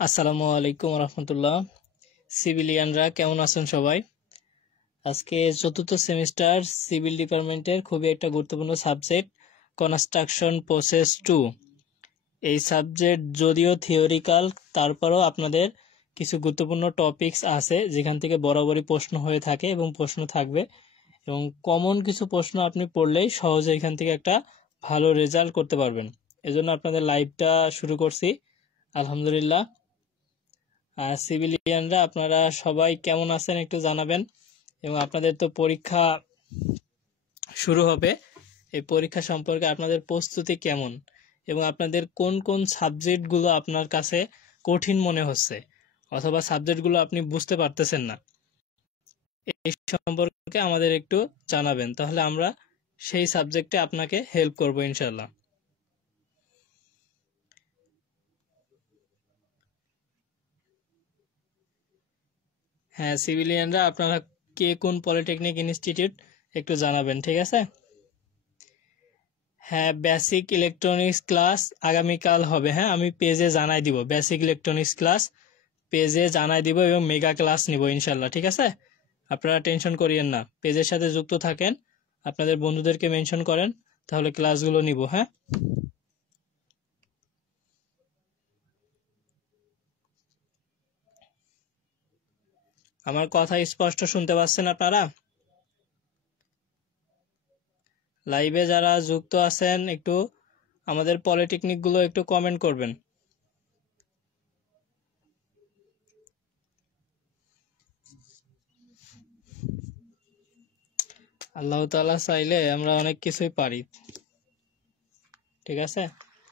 আসসালামু আলাইকুম রহমতুল্লাহ। সিভিলিয়ানরা কেমন আছেন সবাই? আজকে চতুর্থ সেমিস্টার সিভিল ডিপার্টমেন্টের খুবই একটা গুরুত্বপূর্ণ সাবজেক্ট কনস্ট্রাকশন প্রসেস 2। এই সাবজেক্ট যদিও থিওরিক্যাল, তারপরেও আপনাদের কিছু গুরুত্বপূর্ণ টপিকস আছে যেখান থেকে বরাবরই প্রশ্ন হয়ে থাকে এবং প্রশ্ন থাকবে, এবং কমন কিছু প্রশ্ন আপনি পড়লেই সহজে এখান থেকে একটা ভালো রেজাল্ট করতে পারবেন। এজন্য আপনাদের লাইভটা শুরু করছি। আলহামদুলিল্লাহ। সিভিলিয়ানরা আপনারা সবাই কেমন আছেন একটু জানাবেন, এবং আপনাদের তো পরীক্ষা শুরু হবে, এই পরীক্ষা সম্পর্কে আপনাদের প্রস্তুতি কেমন, এবং আপনাদের কোন কোন সাবজেক্টগুলো আপনার কাছে কঠিন মনে হচ্ছে অথবা সাবজেক্টগুলো আপনি বুঝতে পারতেছেন না, এই সম্পর্কে আমাদের একটু জানাবেন, তাহলে আমরা সেই সাবজেক্টে আপনাকে হেল্প করব ইনশাল্লাহ। হ্যাঁ সিভিলিয়ানরা আপনারা কে কোন পলিটেকনিক ইনস্টিটিউট একটু জানাবেন, ঠিক আছে? হ্যাঁ, বেসিক ইলেকট্রনিক্স ক্লাস আগামীকাল হবে। হ্যাঁ, আমি পেজে জানাই দিব, বেসিক ইলেকট্রনিক্স ক্লাস পেজে জানাই দিব এবং মেগা ক্লাস নিব ইনশাল্লাহ, ঠিক আছে? আপনারা টেনশন করিয়েন না, পেজের সাথে যুক্ত থাকেন, আপনাদের বন্ধুদেরকে মেনশন করেন, তাহলে ক্লাসগুলো নিব। হ্যাঁ, আমার কথা স্পষ্ট শুনতে পাচ্ছেন আপনারা? লাইভে যারা যুক্ত আছেন একটু আমাদের পলিটেকনিক গুলো একটু কমেন্ট করবেন। আল্লাহ তাআলা চাইলে আমরা অনেক কিছুই পারি, ঠিক আছে?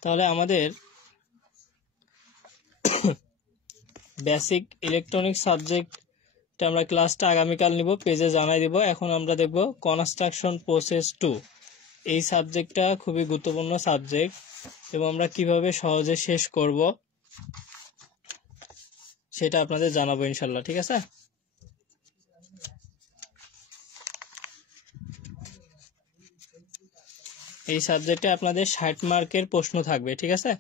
তাহলে আমাদের বেসিক ইলেকট্রনিক্স সাবজেক্ট আমরা ক্লাসটা আগামীকাল নিব, পেজে জানাই দিব। এখন আমরা দেখব কনস্ট্রাকশন প্রসেস 2। এই সাবজেক্টটা খুবই গুরুত্বপূর্ণ সাবজেক্ট, এবং আমরা কিভাবে সহজে শেষ করব সেটা আপনাদের জানাবো ইনশাল্লাহ, ঠিক আছে? এই সাবজেক্টে আপনাদের 60 মার্কের প্রশ্ন থাকবে, ঠিক আছে?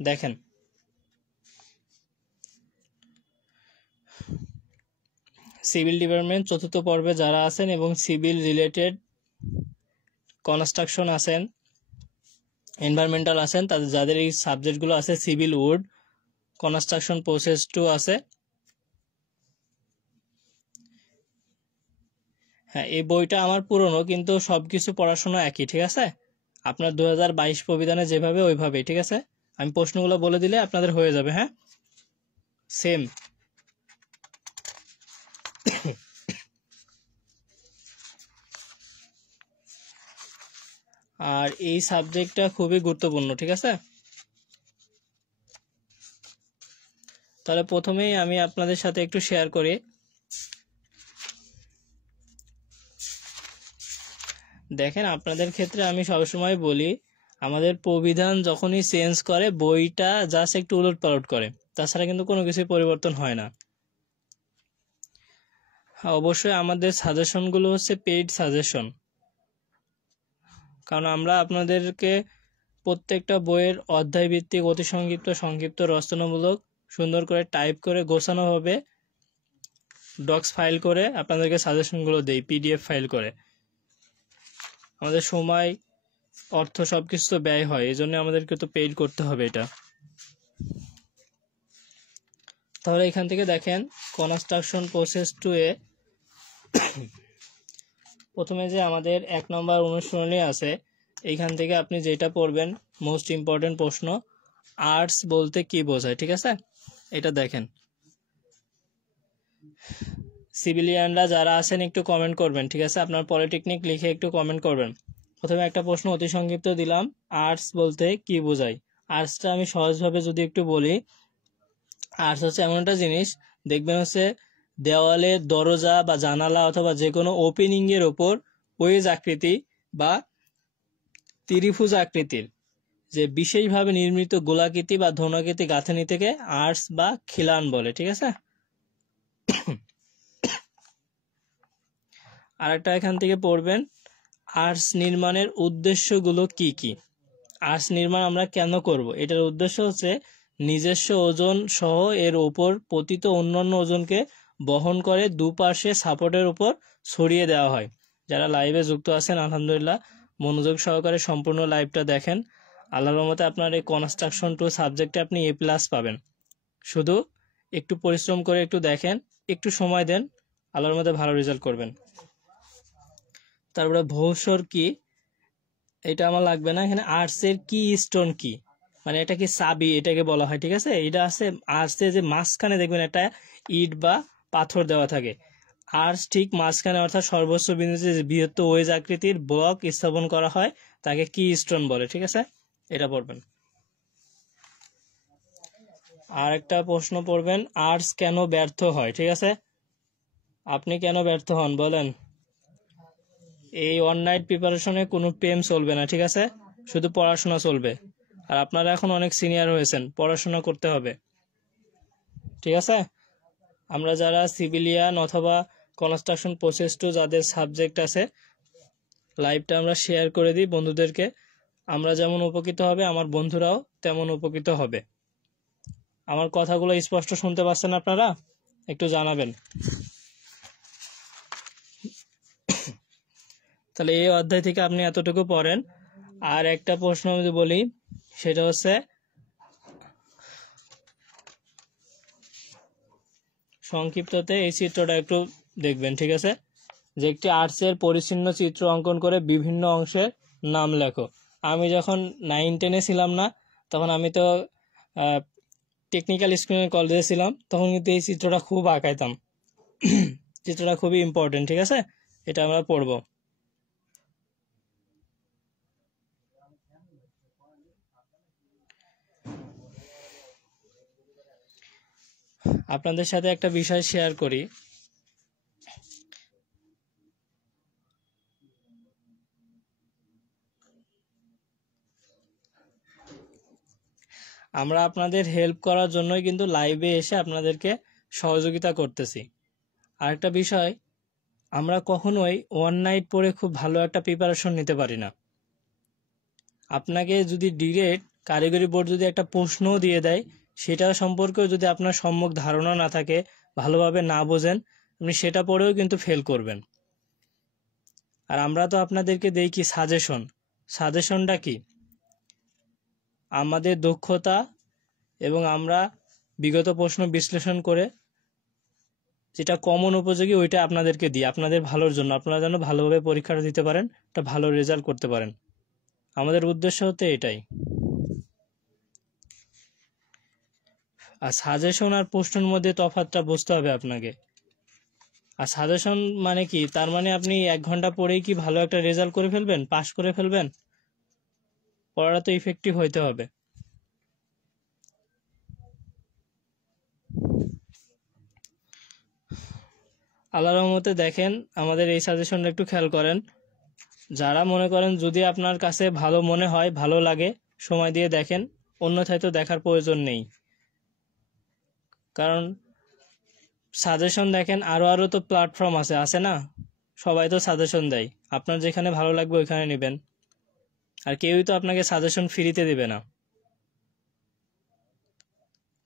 দেখেন, সিভিল ডিপার্টমেন্ট চতুর্থ পর্বে যারা আছেন এবং সিভিল রিলেটেড কনস্ট্রাকশন আছেন, এনভায়রনমেন্টাল আছেন, তাদের যাদের এই সাবজেক্টগুলো আছে, সিভিল উড, কনস্ট্রাকশন প্রসেস 2 আছে। হ্যাঁ, এই বইটা আমার পুরনো, কিন্তু সবকিছু পড়াশোনা একই, ঠিক আছে? আপনার 2022 প্রবিধানে যেভাবে ওইভাবেই, ঠিক আছে? আমি প্রশ্নগুলো বলে দিলে আপনাদের হয়ে যাবে। হ্যাঁ, সেম। আর এই সাবজেক্টটা খুবই গুরুত্বপূর্ণ, ঠিক আছে? তাহলে প্রথমেই আমি আপনাদের সাথে একটু শেয়ার করি। দেখেন, আপনাদের ক্ষেত্রে আমি সবসময় বলি, আমাদের প্রবিধান যখনই চেঞ্জ করে বইটা জাস্ট একটু উলট পালট করে, তাছাড়া কিন্তু কোনো কিছু পরিবর্তন হয় না। অবশ্যই আমাদের সাজেশনগুলো হচ্ছে পেইড সাজেশন, কারণ আমরা আপনাদেরকে প্রত্যেকটা বইয়ের অধ্যায় ভিত্তিক অতি সংক্ষিপ্ত, সংক্ষিপ্ত, রচনামূলক সুন্দর করে টাইপ করে গোছানোভাবে ডক্স ফাইল করে আপনাদেরকে সাজেশনগুলো দেই, পিডিএফ ফাইল করে। আমাদের সময়, অর্থ সবকিছু তো ব্যয় হয়, এই জন্য আমাদেরকে তো পেইড করতে হবে এটা। তাহলে এখান থেকে দেখেন, কনস্ট্রাকশন প্রসেস 2 এ প্রথমে যে আমাদের 1 নম্বর অনুশীলনী আছে, এইখান থেকে আপনি যেটা পড়বেন, মোস্ট ইম্পর্টেন্ট প্রশ্ন, আর্টস বলতে কি বোঝায়, ঠিক আছে? এটা দেখেন, সিভিলিয়ানরা যারা আছেন একটু কমেন্ট করবেন, ঠিক আছে? আপনার পলিটেকনিক লিখে একটু কমেন্ট করবেন। প্রথমে একটা প্রশ্ন অতি সংক্ষিপ্ত দিলাম, আর্টস বলতে কি বোঝায়। আর্টসটা আমি সহজভাবে যদি একটু বলি, আর্টস হচ্ছে এমন একটা জিনিস, দেখবেন হচ্ছে দেওয়ালে দরজা বা জানালা অথবা যে কোনো ওপেনিং এর ওপর ওয়েজ আকৃতি বা ত্রিভুজ আকৃতির যে বিশেষভাবে নির্মিত গোলাকৃতি বা ধনুকৃতি গাঁথনি থেকে আর্চ বা খিলান বলে। ঠিক আছে, আরেকটা এখান থেকে পড়বেন, আর্চ নির্মাণের উদ্দেশ্যগুলো কি কি। আর্চ নির্মাণ আমরা কেন করব? এটার উদ্দেশ্য হচ্ছে নিজস্ব ওজন সহ এর উপর পতিত অন্যান্য ওজনকে বহন করে দুপাশে সাপোর্টের উপর ছড়িয়ে দেওয়া হয়। যারা লাইভে যুক্ত আছেন আলহামদুলিল্লাহ মনোযোগ সহকারে সম্পূর্ণ লাইভটা দেখেন। আল্লাহর রহমতে আপনার এই কনস্ট্রাকশন 2 সাবজেক্টে আপনি A+ পাবেন। শুধু একটু পরিশ্রম করে একটু দেখেন, একটু সময় দেন, আল্লাহর রহমতে ভালো রেজাল্ট করবেন। তারপরে ভৌসর কি, এটা আমার লাগবে না। এখানে আর্চের কি স্টোন কি, মানে এটা কি চাবি এটাকে বলা হয়। ঠিক আছে, এটা আছে আর্চে যে মাঝখানে দেখবেন একটা ইট বা পাথর দেওয়া থাকে, আর্চ ঠিক মাঝখানে অর্থাৎ সর্বোচ্চ বিন্দুতে যে বৃহত্তর ওয়েজ আকৃতির ব্লক স্থাপন করা হয় তাকে কি স্টোন বলে। ঠিক আছে, এটা পড়বেন। আর একটা প্রশ্ন পড়বেন, আর্চ কেন ব্যর্থ হয়। ঠিক আছে, আপনি কেন ব্যর্থ হন বলেন? এই ওয়ান নাইট প্রিপারেশনে কোনো প্রেম চলবে না। ঠিক আছে, শুধু পড়াশোনা চলবে। আর আপনারা এখন অনেক সিনিয়র হয়েছেন, পড়াশোনা করতে হবে। ঠিক আছে, আমরা যারা সিভিলিয়ান অথবা কনস্ট্রাকশন প্রসেস 2 যাদের সাবজেক্ট আছে, লাইভটা আমরা শেয়ার করে দিই বন্ধুদেরকে। আমরা যেমন উপকৃত হবে আমার বন্ধুরাও তেমন উপকৃত হবে। আমার কথাগুলো স্পষ্ট শুনতে পাচ্ছেন আপনারা? একটু জানাবেন। তাহলে এই অধ্যায় থেকে আপনি এতটুকু পড়েন। আর একটা প্রশ্ন যদি বলি, সেটা হচ্ছে সংক্ষিপ্ততে এই চিত্রটা একটু দেখবেন। ঠিক আছে, যে একটি আর্চের পরিচ্ছন্ন চিত্র অঙ্কন করে বিভিন্ন অংশের নাম লেখো। আমি যখন 9-10-এ ছিলাম না, তখন আমি তো টেকনিক্যাল স্কুলের কলেজে ছিলাম, তখন কিন্তু এই চিত্রটা খুব আঁকাইতাম। চিত্রটা খুবই ইম্পর্টেন্ট। ঠিক আছে, এটা আমরা পড়ব। আপনাদের সাথে একটা বিষয় শেয়ার করি। আমরা আপনাদের হেল্প করার জন্যই কিন্তু লাইভে এসে আপনাদেরকে সহযোগিতা করতেছি। আরেকটা বিষয়, আমরা কখনোই ওয়ান নাইট পড়ে খুব ভালো একটা প্রিপারেশন নিতে পারি না। আপনাকে যদি ডিরেক্ট কারিগরি বোর্ড যদি একটা প্রশ্নও দিয়ে দেয়, সেটা সম্পর্কেও যদি আপনার সম্যক ধারণা না থাকে, ভালোভাবে না বোঝেন, আপনি সেটা পড়েও কিন্তু ফেল করবেন। আর আমরা তো আপনাদেরকে দেই কি সাজেশন। সাজেশনটা কি? আমাদের দক্ষতা এবং আমরা বিগত প্রশ্ন বিশ্লেষণ করে যেটা কমন উপযোগী ওইটা আপনাদেরকে দিই আপনাদের ভালোর জন্য, আপনারা যেন ভালোভাবে পরীক্ষাটা দিতে পারেন, একটা ভালো রেজাল্ট করতে পারেন। আমাদের উদ্দেশ্য হতে এটাই। আর সাজেশন আর প্রশ্নের মধ্যে তফাৎটা বুঝতে হবে আপনাকে। আর সাজেশন মানে কি? তার মানে আপনি 1 ঘন্টা পড়েই কি ভালো একটা রেজাল্ট করে ফেলবেন, পাস করে ফেলবেন? পড়াটা তো ইফেক্টিভ হইতে হবে। আল্লাহর রহমতে দেখেন আমাদের এই সাজেশনটা একটু খেয়াল করেন। যারা মনে করেন যদি আপনার কাছে ভালো মনে হয়, ভালো লাগে, সময় দিয়ে দেখেন, অন্যথায় তো দেখার প্রয়োজন নেই। কারণ সাজেশন দেখেন আরো তো প্ল্যাটফর্ম আছে না? সবাই তো সাজেশন দেয়, আপনার যেখানে ভালো লাগবে ওইখানে নেবেন। আর কেউই তো আপনাকে সাজেশন ফ্রিতে দেবে না।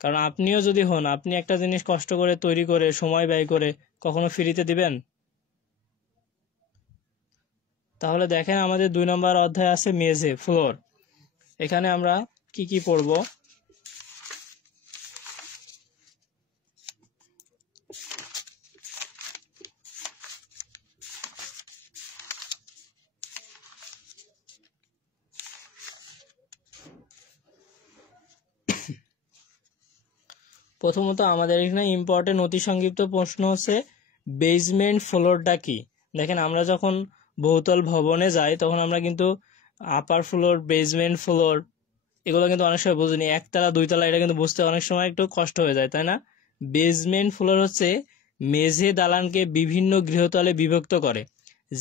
কারণ আপনিও যদি হন, আপনি একটা জিনিস কষ্ট করে তৈরি করে সময় ব্যয় করে কখনো ফ্রিতে দিবেন? তাহলে দেখেন আমাদের 2 নম্বর অধ্যায় আছে মেঝে, ফ্লোর। এখানে আমরা কি কি পড়ব? প্রথমত আমাদের এখানে ইম্পর্টেন্ট অতি সংক্ষিপ্ত প্রশ্ন হচ্ছে বেসমেন্ট ফ্লোরটা কি। দেখেন আমরা যখন বহুতল ভবনে যাই তখন আমরা কিন্তু আপার ফ্লোর, বেসমেন্ট ফ্লোর এগুলো কিন্তু অনেক সময় বুঝিনি। 1 তলা 2 তলা এটা কিন্তু বুঝতে অনেক সময় একটু কষ্ট হয়ে যায়, তাই না? বেসমেন্ট ফ্লোর হচ্ছে মেঝে দালানকে বিভিন্ন গৃহতলে বিভক্ত করে,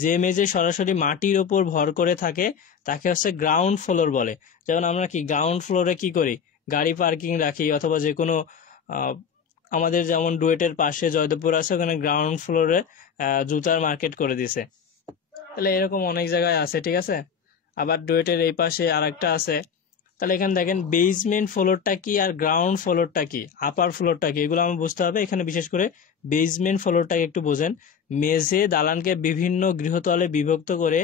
যে মেঝে সরাসরি মাটির ওপর ভর করে থাকে তাকে হচ্ছে গ্রাউন্ড ফ্লোর বলে। যেমন আমরা কি গ্রাউন্ড ফ্লোরে কি করি, গাড়ি পার্কিং রাখি, অথবা যে কোনো আমাদের যেমন ডুয়েটের পাশে জয়দেবপুর আছে, ওখানে গ্রাউন্ড ফ্লোরে জুতার মার্কেট করে দিছে। তাহলে এরকম অনেক জায়গায় আছে, ঠিক আছে। আবার ডুয়েটের এই পাশে আর একটা আছে। তাহলে এখানে দেখেন বেসমেন্ট ফ্লোরটা কি আর গ্রাউন্ড ফ্লোরটা কি, আপার ফ্লোরটা কি, এগুলো আমার বুঝতে হবে। এখানে বিশেষ করে বেসমেন্ট ফ্লোরটাকে একটু বোঝেন। মেঝে দালানকে বিভিন্ন গৃহতলে বিভক্ত করে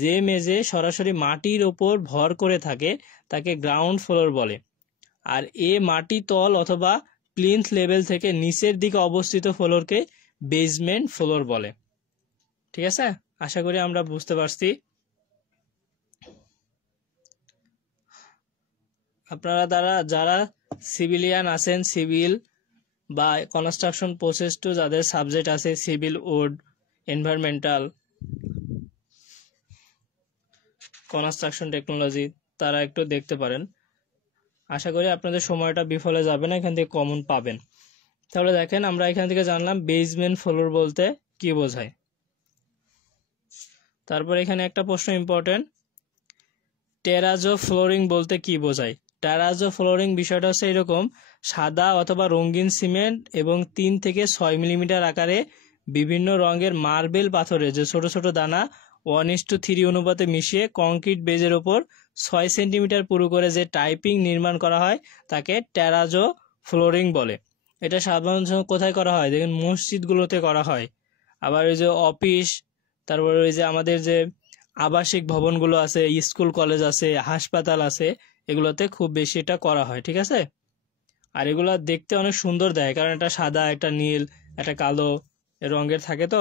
যে মেঝে সরাসরি মাটির ওপর ভর করে থাকে তাকে গ্রাউন্ড ফ্লোর বলে। আর মাটি তল অথবা প্লিন্থ লেভেল থেকে নিচের দিকে অবস্থিত ফ্লোরকে বেসমেন্ট ফ্লোর বলে। ঠিক আছে, আশা করি আমরা বুঝতে পারছি। আপনারা যারা সিভিলিয়ান আছেন, সিভিল বা কনস্ট্রাকশন প্রসেস টু যাদের সাবজেক্ট আছে, civil, wood, environmental, construction technology, তারা একটু দেখতে পারেন। আশা করি আপনাদের সময়টা বিফলে যাবে না, এখান থেকে কমন পাবেন। তাহলে দেখেন আমরা এখান থেকে জানলাম বেসমেন্ট ফ্লোর বলতে কি বোঝায়। তারপর এখানে একটা প্রশ্ন ইম্পর্টেন্ট, টেরাজো ফ্লোরিং বলতে কি বোঝায়। টেরাজো ফ্লোরিং বিষয়টা হচ্ছে এরকম, সাদা অথবা রঙিন সিমেন্ট এবং 3 থেকে 6 মিলিমিটার আকারে বিভিন্ন রঙের মার্বেল পাথরে যে ছোট ছোট দানা 1:3 অনুপাতে মিশিয়ে কংক্রিট বেজের ওপর 6 সেন্টিমিটার পুরু করে যে টাইপিং নির্মাণ করা হয় তাকে টেরাজো ফ্লোরিং বলে। এটা সাধারণত কোথায় করা হয়, দেখেন মসজিদগুলোতে করা হয়। আবার ওই যে অফিস, তারপরে ওই যে আমাদের যে আবাসিক ভবনগুলো আছে, স্কুল কলেজ আছে, হাসপাতাল আছে, এগুলোতে খুব বেশি এটা করা হয়। ঠিক আছে, আর এগুলো দেখতে অনেক সুন্দর দেয়, কারণ এটা সাদা, একটা নীল, একটা কালো রঙের থাকে, তো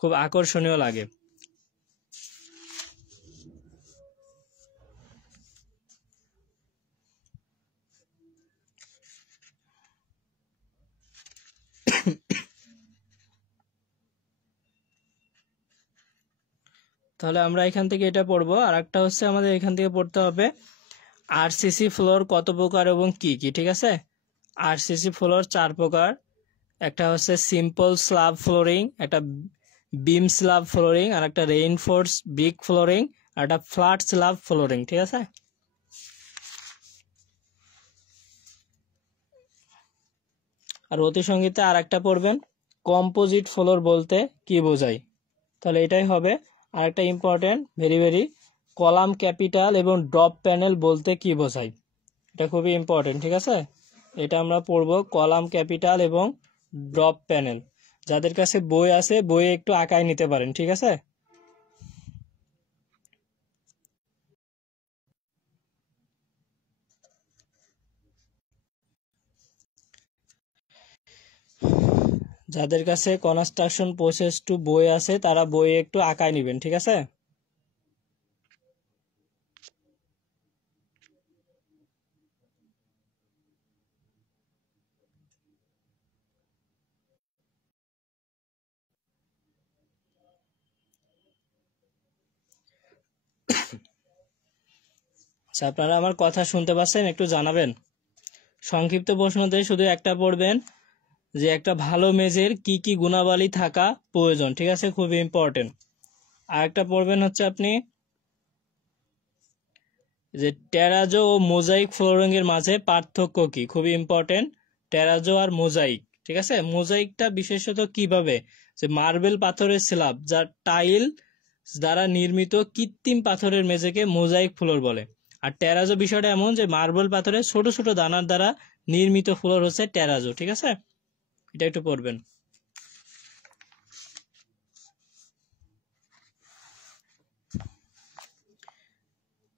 খুব আকর্ষণীয় লাগে। তাহলে আমরা এখান থেকে এটা পড়বো। আর একটা হচ্ছে আমাদের এখান থেকে পড়তে হবে আরসিসি ফ্লোর কত প্রকার এবং কি কি। ঠিক আছে, আরসিসি ফ্লোর 4 প্রকার। একটা হচ্ছে সিম্পল স্ল্যাব ফ্লোরিং, একটা বিম স্ল্যাব ফ্লোরিং, আর একটা রেইনফোর্স ব্রিক ফ্লোরিং, আর একটা ফ্ল্যাট স্ল্যাব ফ্লোরিং। ঠিক আছে, আর অতি সঙ্গীতে আর একটা পড়বেন কম্পোজিট ফ্লোর বলতে কি বোঝায়। তাহলে এটাই হবে। আর একটা important, very very, column capital এবং ড্রপ প্যানেল বলতে কি বোঝায়। এটা খুবই ইম্পর্টেন্ট। ঠিক আছে, এটা আমরা পড়বো, কলাম ক্যাপিটাল এবং ড্রপ প্যানেল। যাদের কাছে বই আছে বইয়ে একটু আঁকায় নিতে পারেন। ঠিক আছে, যাদের কাছে কনস্ট্রাকশন প্রসেস টু বই আছে তারা বইয়ে একটু আঁকায় নেবেন। ঠিক আছে, আচ্ছা আপনারা আমার কথা শুনতে পাচ্ছেন, একটু জানাবেন। সংক্ষিপ্ত প্রশ্নতে শুধু একটা পড়বেন যে একটা ভালো মেঝের কি কি গুণাবলী থাকা প্রয়োজন। ঠিক আছে, খুবই ইম্পর্টেন্ট। আর একটা পড়বেন হচ্ছে আপনি যে টেরাজো ও মোজাইক ফ্লোরিং এর মাঝে পার্থক্য কি, খুবই ইম্পর্টেন্ট, টেরাজো আর মোজাইক। ঠিক আছে, মোজাইকটা বিশেষত কিভাবে, যে মার্বেল পাথরের স্ল্যাব যা টাইল দ্বারা নির্মিত কৃত্রিম পাথরের মেঝেকে মোজাইক ফ্লোর বলে। আর টেরাজো বিষয়টা এমন যে মার্বেল পাথরের ছোট ছোট দানার দ্বারা নির্মিত ফ্লোর হচ্ছে টেরাজো। ঠিক আছে, এটা একটু পড়বেন।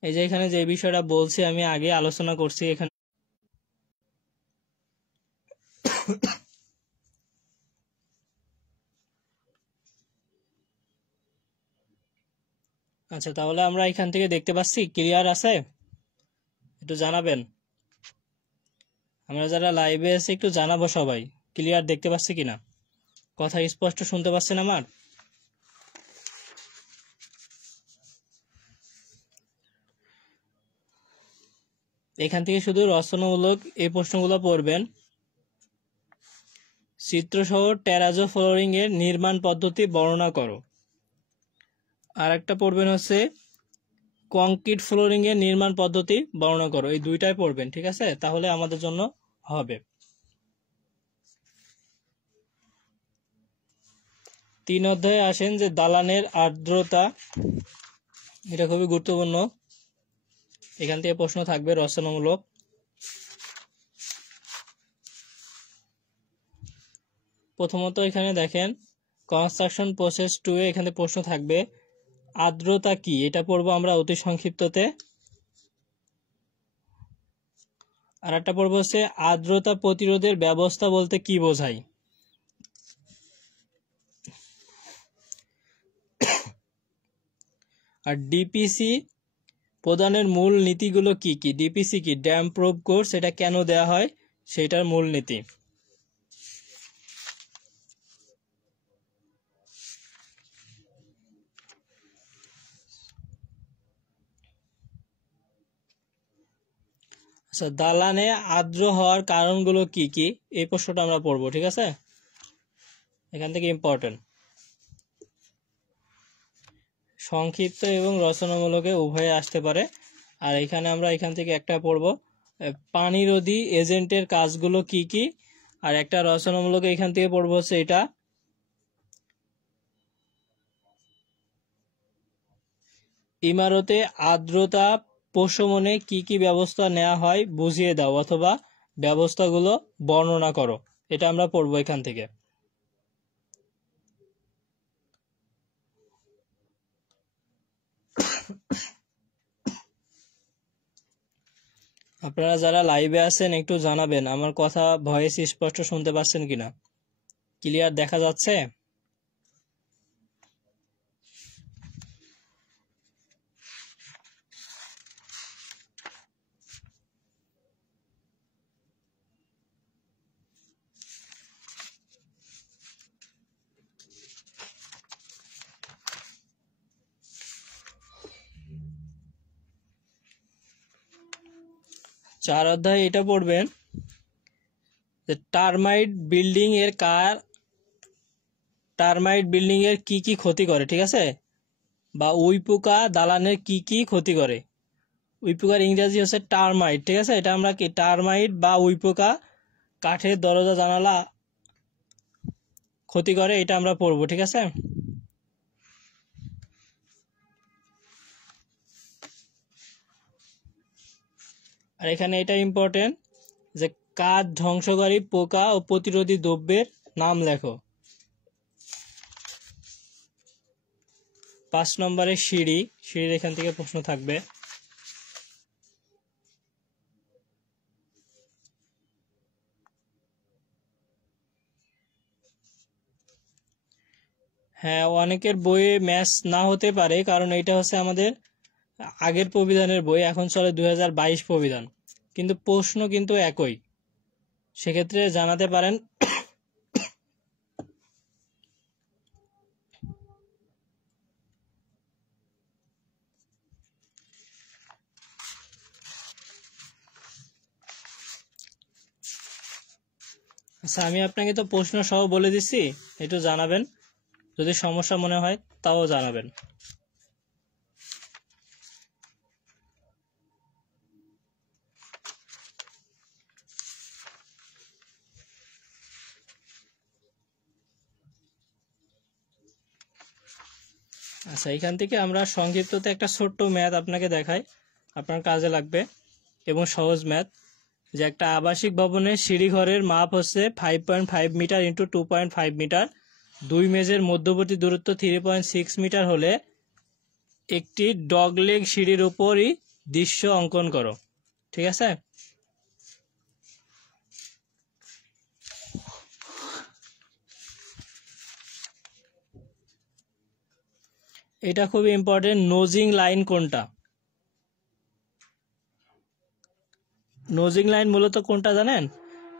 এই যে এখানে যে বিষয়টা বলছি আমি আগে আলোচনা করছি এখানে। আচ্ছা, তাহলে আমরা এখান থেকে দেখতে পাচ্ছি, ক্লিয়ার আছে, একটু জানাবেন। আমরা যারা লাইভে আছি একটু জানাবো সবাই, ক্লিয়ার দেখতে পাচ্ছি কিনা, কথা স্পষ্ট শুনতে পাচ্ছেন আমার। এখান থেকে শুধু রচনামূলক এই প্রশ্নগুলো পড়বেন। চিত্রসহ টেরাজো ফ্লোরিং এর নির্মাণ পদ্ধতি বর্ণনা করো। আর একটা পড়বেন হচ্ছে কংক্রিট ফ্লোরিং এর নির্মাণ পদ্ধতি বর্ণনা করো। এই দুইটাই পড়বেন, ঠিক আছে? তাহলে আমাদের জন্য হবে। 3 অধ্যায়ে আসেন যে দালানের আর্দ্রতা, এটা খুবই গুরুত্বপূর্ণ। এখান থেকে প্রশ্ন থাকবে রচনামূলক। প্রথমত এখানে দেখেন কনস্ট্রাকশন প্রসেস 2 এ এখানে প্রশ্ন থাকবে আর্দ্রতা কি, এটা পড়বো আমরা অতি সংক্ষিপ্ততে। আর একটা পড়বো হচ্ছে আর্দ্রতা প্রতিরোধের ব্যবস্থা বলতে কি বোঝায়। আর ডিপিসি প্রদানের মূল নীতিগুলো কি কি। ডিপিসি কি, ড্যাম প্রুফ কোর্স, এটা কেন দেয়া হয় সেটার মূল নীতি। আচ্ছা, দালানে আর্দ্র হওয়ার কারণগুলো কি কি, এই প্রশ্নটা আমরা পড়বো, ঠিক আছে? এখান থেকে ইম্পর্টেন্ট। সংক্ষিপ্ত এবং রচনামূলকে উভয়ে আসতে পারে। আর এখানে আমরা এখান থেকে একটা পড়বো পানিরোধী এজেন্টের কাজগুলো কি কি। আর একটা রচনামূলক এখান থেকে পড়বো হচ্ছে এটা ইমারতে আর্দ্রতা প্রশমনে কি কি ব্যবস্থা নেওয়া হয় বুঝিয়ে দাও অথবা ব্যবস্থাগুলো বর্ণনা করো। এটা আমরা পড়বো এখান থেকে। আপনারা যারা লাইভে আছেন একটু জানাবেন আমার কথা ভয়েস স্পষ্ট শুনতে পাচ্ছেন কিনা, ক্লিয়ার দেখা যাচ্ছে? চার অধ্যায় এটা পড়বেন যে টারমাইট বিল্ডিং এর কি কি ক্ষতি করে, ঠিক আছে? বা উইপোকা দালানের কি কি ক্ষতি করে। উইপোকার ইংরেজি হচ্ছে টারমাইট, ঠিক আছে? এটা আমরা কি টারমাইট বা উইপোকা কাঠের দরজা জানালা ক্ষতি করে, এটা আমরা পড়বো, ঠিক আছে? আর এখানে এটা ইম্পর্টেন্ট যে কাঠ ধ্বংসকারী পোকা ও প্রতিরোধী দ্রব্যের নাম লেখো। 5 নম্বরে সিঁড়ির এখান থেকে প্রশ্ন থাকবে। হ্যাঁ, অনেকের বইয়ে ম্যাচ না হতে পারে, কারণ এটা হচ্ছে আমাদের আগের প্রবিধানের বই, এখন চলে 2022 প্রবিধান, কিন্তু প্রশ্ন কিন্তু একই, সেক্ষেত্রে জানাতে পারেন। আচ্ছা, আমি আপনাকে তো প্রশ্ন সহ বলে দিচ্ছি, একটু জানাবেন, যদি সমস্যা মনে হয় তাও জানাবেন। আচ্ছা, এখান থেকে আমরা সংক্ষিপ্ততে একটা ছোট্ট ম্যাথ আপনাকে দেখাই, আপনার কাজে লাগবে এবং সহজ ম্যাথ। যে একটা আবাসিক ভবনের সিঁড়িঘরের মাপ হচ্ছে 5.5 মিটার ইন্টু 2.5 মিটার, 2 মেঝের মধ্যবর্তী দূরত্ব 3.6 মিটার হলে একটি ডগলেগ সিঁড়ির উপরই দৃশ্য অঙ্কন করো, ঠিক আছে? এটা খুবই ইম্পর্টেন্ট। নোজিং লাইন কোনটা? নোজিং লাইন মূলত কোনটা জানেন?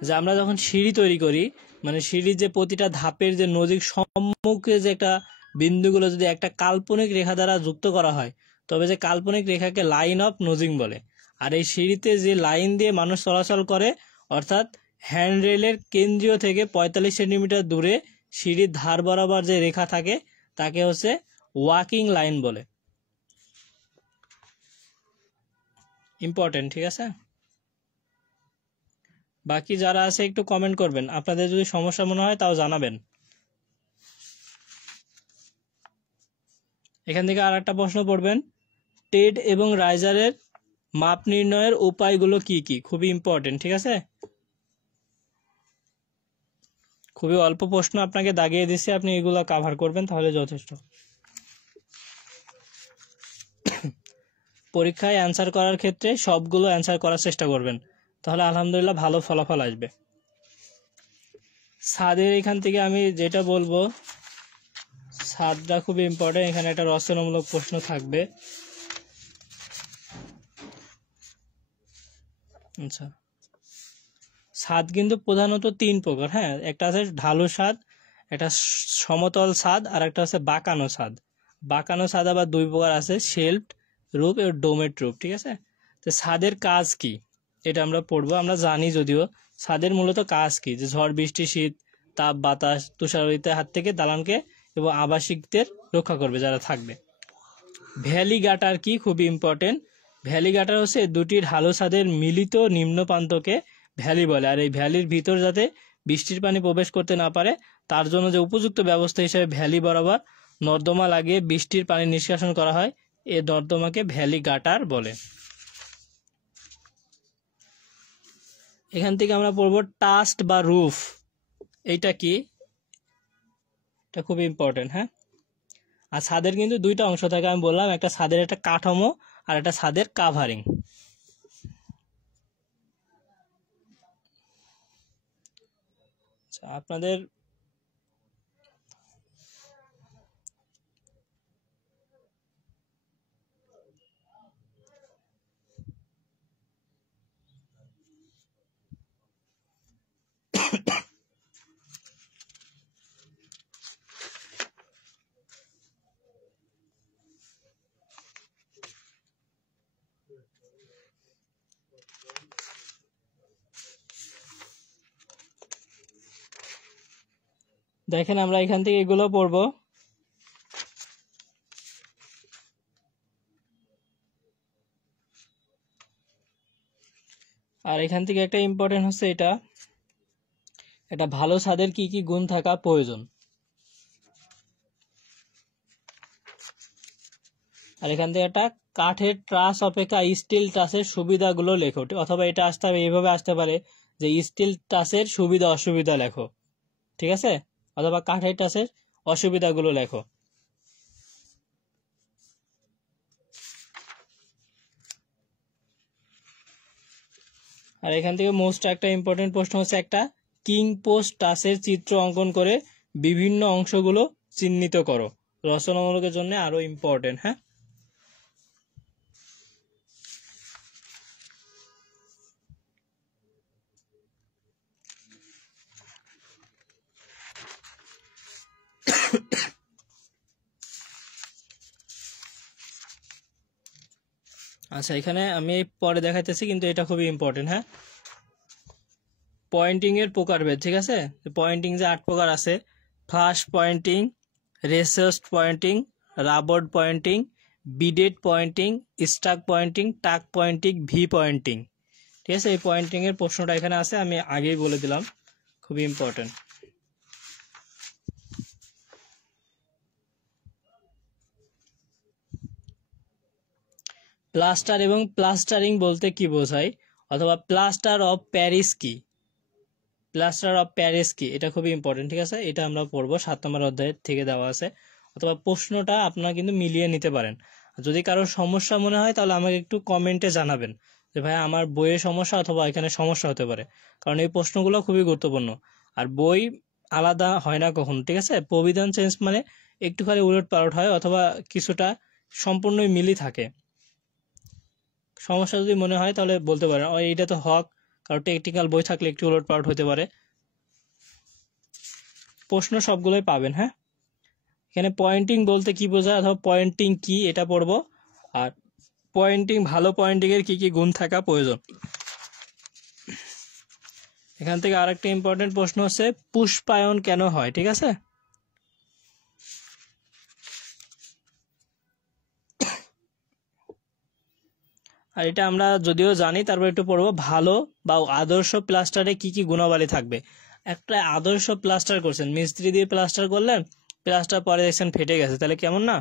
যে আমরা যখন সিঁড়ি তৈরি করি, মানে সিঁড়ির যে প্রতিটা ধাপের যে নোজিং সম্মুখে যে একটা বিন্দুগুলো যদি একটা কাল্পনিক রেখা দ্বারা যুক্ত করা হয়, তবে যে কাল্পনিক রেখাকে লাইন অফ নোজিং বলে। আর এই সিঁড়িতে যে লাইন দিয়ে মানুষ চলাচল করে, অর্থাৎ হ্যান্ডরেলের কেন্দ্রীয় থেকে 45 সেন্টিমিটার দূরে সিঁড়ির ধার বরাবর যে রেখা থাকে তাকে হচ্ছে ওয়াকিং লাইন বলে। ইম্পর্টেন্ট, ঠিক আছে। বাকি যারা আছে একটু কমেন্ট করবেন, আপনাদের যদি সমস্যা মনে হয় তাও জানাবেন। এখান থেকে আর একটা প্রশ্ন পড়বেন, টেড এবং রাইজারের মাপ নির্ণয়ের উপায়গুলো কি কি? খুবই ইম্পর্টেন্ট, ঠিক আছে। খুবই অল্প প্রশ্ন আপনাকে দাগিয়ে দিচ্ছি, আপনি এগুলো কভার করবেন তাহলে যথেষ্ট। পরীক্ষায় অ্যান্সার করার ক্ষেত্রে সবগুলো অ্যান্সার করার চেষ্টা করবেন, তাহলে আলহামদুলিল্লাহ ভালো ফলাফল আসবে। ছাদের এখান থেকে আমি যেটা বলবো, ছাদটা খুবই ইম্পর্টেন্ট। এখানে একটা রচনামূলক প্রশ্ন থাকবে। আচ্ছা, ছাদ কিন্তু প্রধানত 3 প্রকার, হ্যাঁ। একটা আছে ঢালু ছাদ, একটা সমতল ছাদ, আর একটা আছে বাঁকানো ছাদ। বাঁকানো ছাদ আবার 2 প্রকার আছে, শেলফড রূপ এবং ডোমেট রূপ, ঠিক আছে। তো ছাদের কাজ কি এটা আমরা পড়বো। আমরা জানি যদিও ছাদের মূলত কাজ কি, যে ঝড় বৃষ্টি শীত তাপ বাতাস তুষারিতের হাত থেকে দালানকে এবং আবাসিকদের রক্ষা করবে যারা থাকবে। ভ্যালি গাটার কি? খুবই ইম্পর্টেন্ট। ভ্যালি গাটার হচ্ছে 2টি ঢালু ছাদের মিলিত নিম্ন প্রান্তকে ভ্যালি বলে। আর এই ভ্যালির ভিতর যাতে বৃষ্টির পানি প্রবেশ করতে না পারে তার জন্য যে উপযুক্ত ব্যবস্থা হিসেবে ভ্যালি বরাবর নর্দমা লাগিয়ে বৃষ্টির পানি নিষ্কাশন করা হয়, এই নর্দমাকে ভ্যালি গাটার বলে। এখান থেকে আমরা পড়বো টাস্ট বা রুফ। এইটা কি? এটা খুবই ইম্পর্টেন্ট, হ্যাঁ। আর ছাদের কিন্তু 2টা অংশ থাকে, আমি বললাম, একটা ছাদের একটা কাঠামো আর একটা ছাদের কাভারিং। আপনাদের দেখেন, আমরা এখান থেকে এগুলো পড়বো। আর এখান থেকে একটা ইম্পর্টেন্ট হচ্ছে এটা ভালো ছাদের কি কি গুণ থাকা প্রয়োজন। আর এখান থেকে একটা কাঠের ট্রাস অপেক্ষা স্টিল ট্রাসের সুবিধাগুলো লেখো, অথবা এটা আসতে হবে, এইভাবে আসতে পারে যে স্টিল ট্রাসের সুবিধা অসুবিধা লেখো, ঠিক আছে, অথবা কাঠের ট্রাসের অসুবিধাগুলো লেখো। আর এখান থেকে মোস্ট একটা ইম্পর্টেন্ট প্রশ্ন হচ্ছে একটা কিং পোস্ট ট্রাসের চিত্র অঙ্কন করে বিভিন্ন অংশগুলো চিহ্নিত করো। রচনামূলকের জন্য আরো ইম্পর্টেন্ট, হ্যাঁ। আচ্ছা, এখানে আমি পরে দেখাইতেছি, কিন্তু এটা খুবই ইম্পর্টেন্ট, হ্যাঁ। পয়েন্টিং এর প্রকারভেদ, ঠিক আছে। পয়েন্টিং যে 8 প্রকার আছে, flush pointing, recessed pointing, rubbed pointing, beaded pointing, struck pointing, tuck pointing, V pointing, ঠিক আছে। এই পয়েন্টিং এর প্রশ্নটা এখানে আছে, আমি আগেই বলে দিলাম, খুবই ইম্পর্টেন্ট। প্লাস্টার এবং প্লাস্টারিং বলতে কি বোঝায়, অথবা প্লাস্টার অফ প্যারিস কি? প্লাস্টার অফ প্যারিস কি, এটা খুবই ইম্পর্টেন্ট, ঠিক আছে। এটা আমরা পড়বো 7 নম্বর অধ্যায়ের থেকে দেওয়া আছে। অথবা প্রশ্নটা আপনারা কিন্তু মিলিয়ে নিতে পারেন। যদি কারো সমস্যা মনে হয় তাহলে আমাকে একটু কমেন্টে জানাবেন যে ভাই আমার বইয়ের সমস্যা অথবা এখানে সমস্যা হতে পারে, কারণ এই প্রশ্নগুলো খুবই গুরুত্বপূর্ণ। আর বই আলাদা হয় না কখনো, ঠিক আছে। প্রবিধান চেঞ্জ মানে একটু খালি উলট পালট হয়, অথবা কিছুটা সম্পূর্ণই মিলই থাকে। সমস্যা যদি মনে হয় তাহলে বলতে পারেন, এইটা তো হক, কারণ টেকনিক্যাল বই থাকলে একটু উলট পালট হতে পারে। প্রশ্ন সবগুলোই পাবেন, হ্যাঁ। এখানে পয়েন্টিং বলতে কি বোঝায় অথবা পয়েন্টিং কি এটা পড়বো। আর পয়েন্টিং, ভালো পয়েন্টিং এর কি কি গুণ থাকা প্রয়োজন। এখান থেকে আরেকটা ইম্পর্টেন্ট প্রশ্ন হচ্ছে পুষ্পায়ন কেন হয়, ঠিক আছে। আর এটা আমরা যদিও জানি, তারপর একটু পড়বো ভালো বা আদর্শ প্লাস্টারে কি কি গুণাবলী থাকবে। একটা আদর্শ প্লাস্টার করছেন, মিস্ত্রি দিয়ে প্লাস্টার করলেন, প্লাস্টার পরে দেখছেন ফেটে গেছে, তাহলে কেমন না?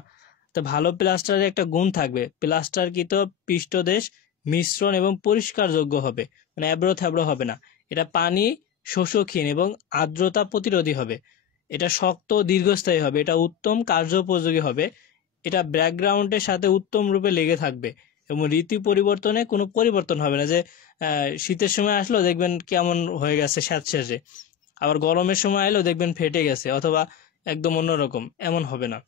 তো ভালো প্লাস্টারে একটা গুণ থাকবে, প্লাস্টারকৃত পৃষ্ঠদেশ মিশ্রণ এবং পরিষ্কারযোগ্য হবে, মানে এবড়ো থেবড়ো হবে না। এটা পানি শোষকহীন এবং আর্দ্রতা প্রতিরোধী হবে। এটা শক্ত ও দীর্ঘস্থায়ী হবে। এটা উত্তম কার্যোপযোগী হবে। এটা ব্যাকগ্রাউন্ডের সাথে উত্তম রূপে লেগে থাকবে এবং ঋতু পরিবর্তনে কোনো পরিবর্তন হবে না, যে শীতের সময় আসলো দেখবেন কেমন হয়ে গেছে স্যাঁতসেঁতে, আবার গরমের সময় এলো দেখবেন ফেটে গেছে অথবা একদম অন্যরকম, এমন হবে না।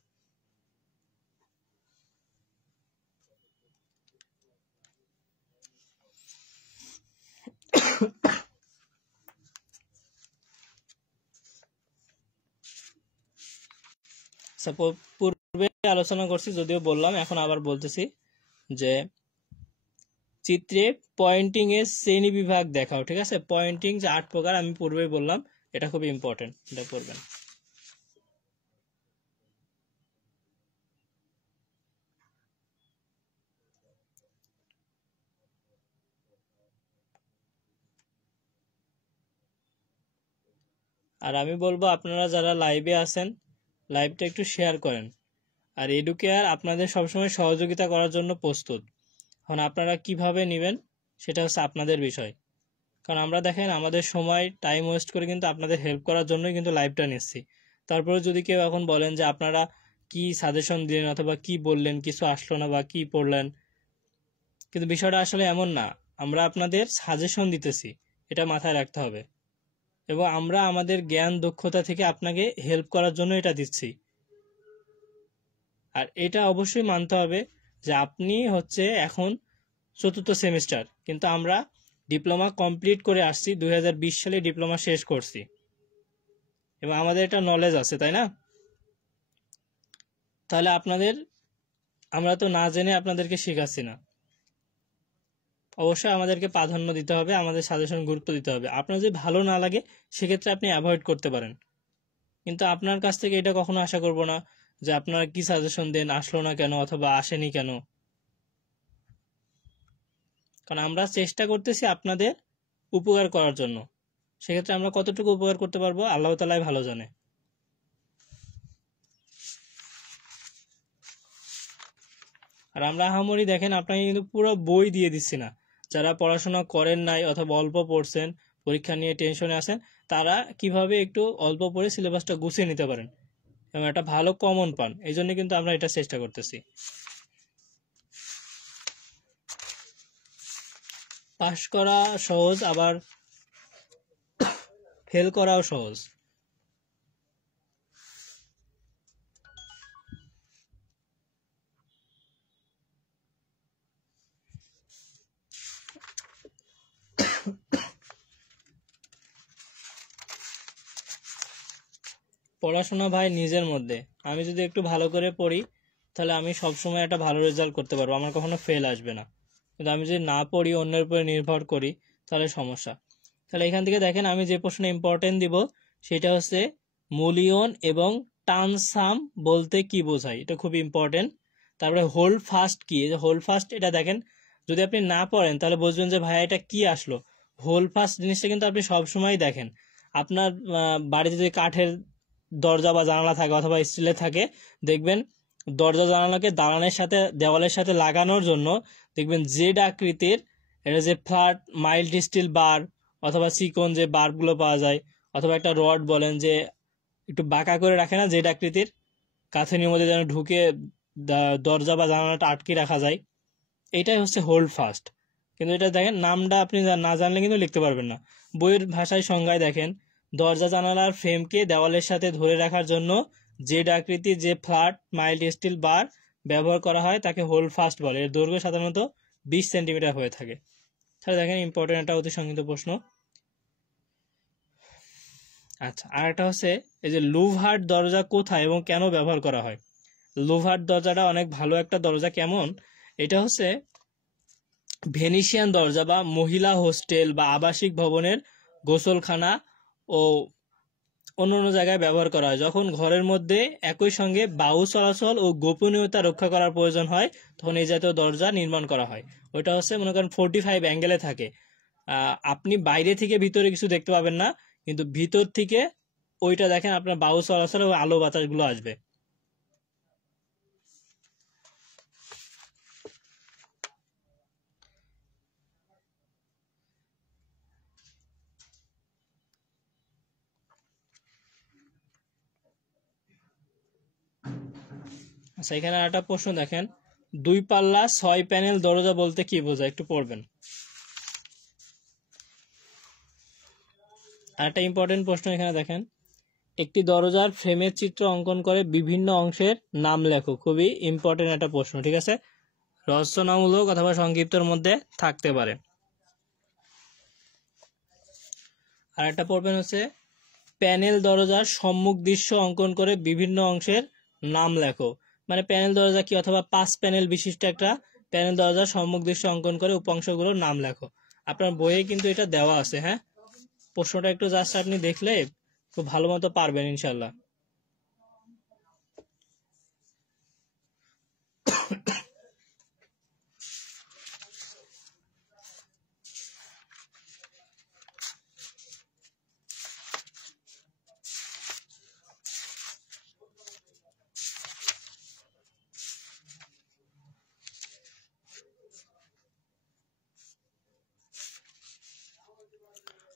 পূর্বে আলোচনা করছি, যদিও বললাম, এখন আবার বলতেছি যে চিত্রে পয়েন্টিং এর শ্রেণী বিভাগ দেখাও। ঠিক আছে, পয়েন্টিং যে 8 প্রকার আমি পূর্বেই বললাম, এটা খুব ইম্পর্টেন্ট, এটা পড়বেন। আর আমি বলবো আপনারা যারা লাইভে আছেন, লাইভটা একটু শেয়ার করেন। আর এডুকেয়ার আপনাদের সবসময় সহযোগিতা করার জন্য প্রস্তুত। এখন আপনারা কিভাবে নেবেন সেটা হচ্ছে আপনাদের বিষয়, কারণ আমরা দেখেন আমাদের সময় টাইম ওয়েস্ট করে কিন্তু আপনাদের হেল্প করার জন্যই কিন্তু লাইভটা নিচ্ছি। তারপরে যদি কেউ এখন বলেন যে আপনারা কি সাজেশন দিলেন অথবা কি বললেন, কিছু আসলো না বা কি পড়লেন, কিন্তু বিষয়টা আসলে এমন না। আমরা আপনাদের সাজেশন দিতেছি, এটা মাথায় রাখতে হবে, এবং আমরা আমাদের জ্ঞান দক্ষতা থেকে আপনাকে হেল্প করার জন্য এটা দিচ্ছি। আর এটা অবশ্যই মানতে হবে যে আপনি হচ্ছে এখন 4র্থ সেমিস্টার, কিন্তু আমরা ডিপ্লোমা কমপ্লিট করে আসছি, 2020 সালে ডিপ্লোমা শেষ করছি, এবং আমাদের এটা নলেজ আছে, তাই না? তাহলে আমরা তো না জেনে আপনাদেরকে শেখাচ্ছি না। অবশ্যই আমাদেরকে প্রাধান্য দিতে হবে, আমাদের সাজেশন গুরুত্ব দিতে হবে। আপনার যদি ভালো না লাগে সেক্ষেত্রে আপনি অ্যাভয়েড করতে পারেন, কিন্তু আপনার কাছ থেকে এটা কখনো আশা করব না যে আপনারা কি সাজেশন দেন, আসলো না কেন অথবা আসেনি কেন। কারণ আমরা চেষ্টা করতেছি আপনাদের উপকার করার জন্য। সেক্ষেত্রে আমরা কতটুকু উপকার করতে পারবো আল্লাহ তাআলাই ভালো জানে। আর আমরা আহামরি দেখেন আপনাকে কিন্তু পুরো বই দিয়ে দিচ্ছি না। যারা পড়াশোনা করেন নাই অথবা অল্প পড়ছেন, পরীক্ষা নিয়ে টেনশনে আছেন, তারা কিভাবে একটু অল্প পড়ে সিলেবাসটা গুছিয়ে নিতে পারেন এবং একটা ভালো কমন পান, এই জন্য কিন্তু আমরা এটা চেষ্টা করতেছি। পাশ করা সহজ, আবার ফেল করাও সহজ। পড়াশোনা ভাই নিজের মধ্যে। আমি যদি একটু ভালো করে পড়ি তাহলে আমি সবসময় একটা ভালো রেজাল্ট করতে পারবো, আমার কখনো ফেল আসবে না। কিন্তু আমি যদি না পড়ি, অন্যের উপরে নির্ভর করি, তাহলে সমস্যা। তাহলে এখান থেকে দেখেন আমি যে প্রশ্নে ইম্পর্টেন্ট দিব সেটা হচ্ছে মূলয়ন এবং টার্ম সাম বলতে কি বোঝায়, এটা খুব ইম্পর্টেন্ট। তারপরে হোল্ড ফাস্ট কি, হোল্ড ফাস্ট এটা দেখেন, যদি আপনি না পড়েন তাহলে বুঝবেন যে ভাইয়া এটা কি আসলো। হোল্ড ফাস্ট জিনিসটা কিন্তু আপনি সবসময় দেখেন, আপনার বাড়িতে যদি কাঠের দরজা বা জানালা থাকে অথবা স্টিলের থাকে, দেখবেন দরজা জানালাকে দালানের সাথে, দেওয়ালের সাথে লাগানোর জন্য দেখবেন জেড আকৃতির, এটা যে ফ্ল্যাট মাইল্ড স্টিল বার অথবা চিকন যে বারগুলো পাওয়া যায়, অথবা একটা রড বলেন যে একটু বাঁকা করে রাখে না জেড আকৃতির, কাঁথুনির মধ্যে যেন ঢুকে দরজা বা জানালাটা আটকে রাখা যায়, এটাই হচ্ছে হোল্ড ফাস্ট। কিন্তু এটা দেখেন নামটা আপনি না জানলে কিন্তু লিখতে পারবেন না। বইয়ের ভাষায় সংজ্ঞায় দেখেন, দরজা জানালার ফ্রেমকে দেওয়ালের সাথে ধরে রাখার জন্য জেড আকৃতির যে ফ্ল্যাট মাইল্ড স্টিল বার ব্যবহার করা হয় তাকে হোল্ড ফাস্ট বলে। এর দৈর্ঘ্য সাধারণত 20 সেন্টিমিটার হয়ে থাকে। তাহলে দেখেন ইম্পর্টেন্ট একটা অতি সংক্ষিপ্ত প্রশ্ন। আচ্ছা, আর একটা হচ্ছে এই যে লুভার্ট দরজা কোথায় এবং কেন ব্যবহার করা হয়। লুভার্ট দরজাটা অনেক ভালো একটা দরজা। কেমন, এটা হচ্ছে ভেনিসিয়ান দরজা বা মহিলা হোস্টেল বা আবাসিক ভবনের গোসলখানা ও অন্য অন্য জায়গায় ব্যবহার করা হয়। যখন ঘরের মধ্যে একই সঙ্গে বায়ু চলাচল ও গোপনীয়তা রক্ষা করার প্রয়োজন হয় তখন এই জাতীয় দরজা নির্মাণ করা হয়। ওইটা হচ্ছে মনে করেন 45 অ্যাঙ্গেলে থাকে। আপনি বাইরে থেকে ভিতরে কিছু দেখতে পাবেন না, কিন্তু ভিতর থেকে ওইটা দেখেন আপনার বায়ু চলাচল ও আলো বাতাস গুলো আসবে। আচ্ছা, এখানে একটা প্রশ্ন দেখেন, 2 পাল্লা 6 প্যানেল দরজা বলতে কি বোঝায়, একটু পড়বেন। আরেকটা ইম্পর্টেন্ট প্রশ্ন এখানে দেখেন, একটি দরজার ফ্রেমের চিত্র অঙ্কন করে বিভিন্ন অংশের নাম লেখো। খুবই ইম্পর্টেন্ট একটা প্রশ্ন, ঠিক আছে? রচনামূলক অথবা সংক্ষিপ্তর মধ্যে থাকতে পারে। আর একটা পড়বেন হচ্ছে, প্যানেল দরজার সম্মুখ দৃশ্য অঙ্কন করে বিভিন্ন অংশের নাম লেখো। মানে প্যানেল দরজা কি, অথবা 5 প্যানেল বিশিষ্ট একটা প্যানেল দরজার সম্মুখ দৃশ্য অঙ্কন করে উপাংশগুলোর নাম লেখো। আপনার বইয়ে কিন্তু এটা দেওয়া আছে। হ্যাঁ, প্রশ্নটা একটু জাস্ট আপনি দেখলে খুব ভালো মতো পারবেন ইনশাল্লাহ।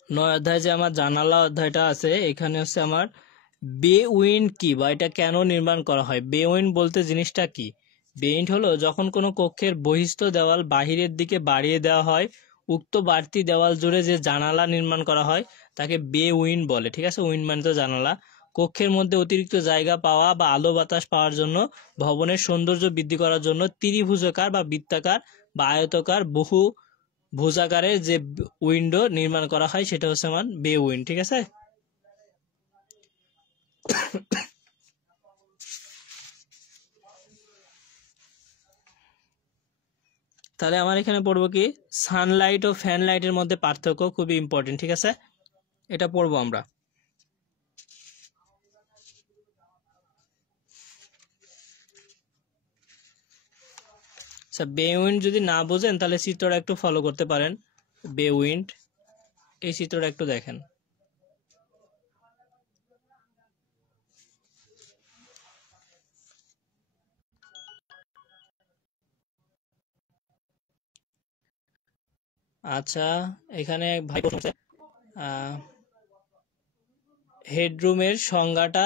নয় অধ্যায় যে আমার জানালা অধ্যায়টা আছে, এখানে হচ্ছে আমার বে উইন্ড কি বা এটা কেন নির্মাণ করা হয়। বে উইন্ড বলতে জিনিসটা কি? বে উইন্ড হলো যখন কোনো কক্ষের বহিস্থ দেওয়াল বাহিরের দিকে বাড়িয়ে দেওয়া হয়, উক্ত বাড়তি দেওয়াল জুড়ে যে জানালা নির্মাণ করা হয় তাকে বে উইন্ড বলে। ঠিক আছে, উইন্ড মানে তো জানালা। কক্ষের মধ্যে অতিরিক্ত জায়গা পাওয়া বা আলো বাতাস পাওয়ার জন্য, ভবনের সৌন্দর্য বৃদ্ধি করার জন্য ত্রিভুজাকার বা বৃত্তাকার বা আয়তাকার বহু ভুজাকারের যে উইন্ডো নির্মাণ করা হয় সেটা হচ্ছে আমার বে উইন্ড। ঠিক আছে, তাহলে আমার এখানে পড়বো কি, সানলাইট ও ফ্যান লাইটের মধ্যে পার্থক্য খুবই ইম্পর্টেন্ট। ঠিক আছে, এটা পড়বো আমরা। আচ্ছা, বে উইন্ড যদি না বোঝেন তাহলে চিত্রটা একটু ফলো করতে পারেন। বে উইন্ড, এই চিত্রটা একটু দেখেন। আচ্ছা, এখানে ভাই হেডরুমের সংজ্ঞাটা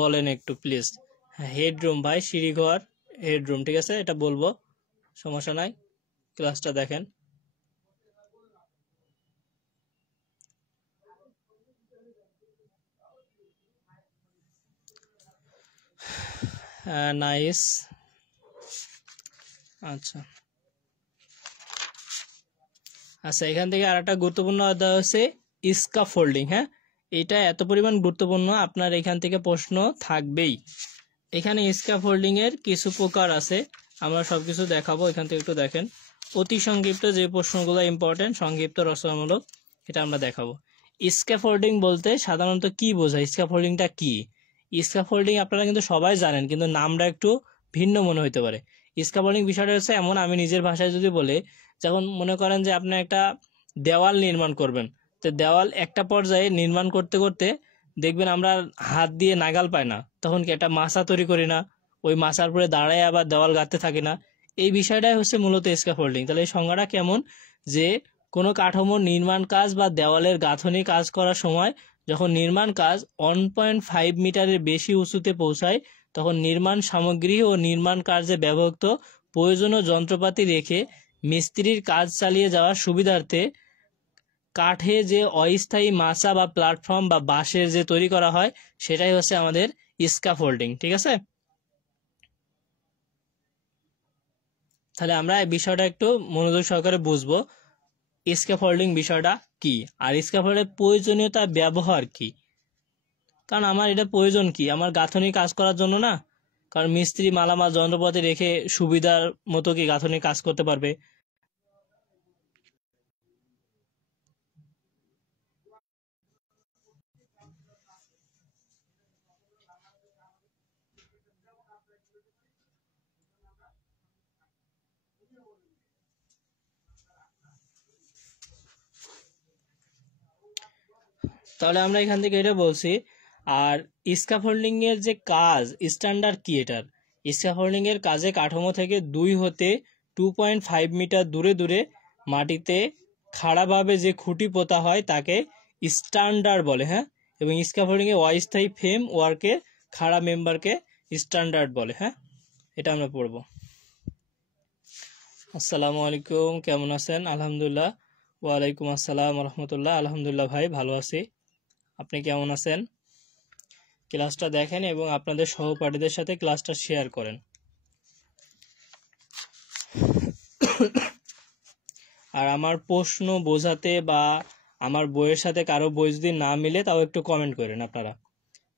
বলেন একটু প্লিজ। হেডরুম ভাই, সিঁড়িঘর, হেডরুম। ঠিক আছে, এটা বলবো, সমস্যা নাই, ক্লাসটা দেখেন। নাইস। আচ্ছা আচ্ছা, এখান থেকে আর একটা গুরুত্বপূর্ণ অধ্যায় হচ্ছে স্ক্যাফোল্ডিং। হ্যাঁ, এটা এত পরিমাণ গুরুত্বপূর্ণ, আপনার এখান থেকে প্রশ্ন থাকবেই। এখানে স্ক্যাফোল্ডিং এর কিছু প্রকার আছে, আমরা সবকিছু দেখাবো। এখান থেকে একটু দেখেন, অতি সংক্ষিপ্ত যে প্রশ্নগুলো ইম্পর্টেন্ট, সংক্ষিপ্ত রচনামূলক, এটা আমরা দেখাবো। স্ক্যাফোল্ডিং বলতে সাধারণত কি বোঝায়, স্ক্যাফোল্ডিংটা কি? স্ক্যাফোল্ডিং আপনারা কিন্তু সবাই জানেন, কিন্তু নামটা একটু ভিন্ন মনে হতে পারে। স্ক্যাফোল্ডিং বিষয়টা হচ্ছে এমন, আমি নিজের ভাষায় যদি বলে, যখন মনে করেন যে আপনি একটা দেওয়াল নির্মাণ করবেন, তো দেওয়াল একটা পর্যায়ে নির্মাণ করতে করতে দেখবেন আমরা হাত দিয়ে নাগাল পাই না, তখন কি একটা মাচা তৈরি করি না, ওই মাচার উপরে দাঁড়ায় আবার দেওয়াল গাঁথতে থাকি না। এই বিষয়টাই হচ্ছে মূলত স্ক্যাফোল্ডিং। তাহলে এই সংজ্ঞাটা কেমন, যে কোনো কাঠামোর নির্মাণ কাজ বা দেওয়ালের গাঁথনি কাজ করার সময় যখন নির্মাণ কাজ 1.5 মিটারের বেশি উঁচুতে পৌঁছায়, তখন নির্মাণ সামগ্রী ও নির্মাণ কার্যে ব্যবহৃত প্রয়োজনীয় যন্ত্রপাতি রেখে মিস্ত্রির কাজ চালিয়ে যাওয়ার সুবিধার্থে কাঠে যে অস্থায়ী মাচা বা প্ল্যাটফর্ম বা বাঁশের যে তৈরি করা হয়, সেটাই হচ্ছে আমাদের স্ক্যাফোল্ডিং। ঠিক আছে, তাহলে আমরা এই বিষয়টা একটু মনোযোগ সহকারে বুঝবো, স্ক্যাফোল্ডিং বিষয়টা কি আর স্ক্যাফোল্ডের প্রয়োজনীয়তা ব্যবহার কি। কারণ আমার এটা প্রয়োজন কি, আমার গাঁথনি কাজ করার জন্য না, কারণ মিস্ত্রি মালামাল যন্ত্রপাতি রেখে সুবিধার মতো কি গাঁথনি কাজ করতে পারবে। তাহলে আমরা এখান থেকে এটা বলছি। আর স্ক্যাফোল্ডিং এর যে কাজ, স্ট্যান্ডার্ড কি এটার? স্ক্যাফোল্ডিং এর কাজে কাঠামো থেকে 2 হতে 2.5 মিটার দূরে দূরে মাটিতে খাড়াভাবে যে খুঁটি পোতা হয় তাকে স্ট্যান্ডার্ড বলে। হ্যাঁ, এবং স্ক্যাফোল্ডিং এ অস্থায়ী ফ্রেম ওয়ার্কে খাড়া মেম্বারকে স্ট্যান্ডার্ড বলে। হ্যাঁ, এটা আমরা পড়ব। আসসালামু আলাইকুম, কেমন আছেন? আলহামদুলিল্লাহ। ওয়ালাইকুম আসসালাম রহমতুল্লাহ। আলহামদুলিল্লাহ ভাই, ভালো আছি। আপনি কেমন আছেন? ক্লাসটা দেখেন এবং আপনাদের সহপাঠীদের সাথে ক্লাসটা শেয়ার করেন। আর আমার প্রশ্ন বোঝাতে বা আমার বইয়ের সাথে কারো বই যদি না মিলে তাও একটু কমেন্ট করেন আপনারা।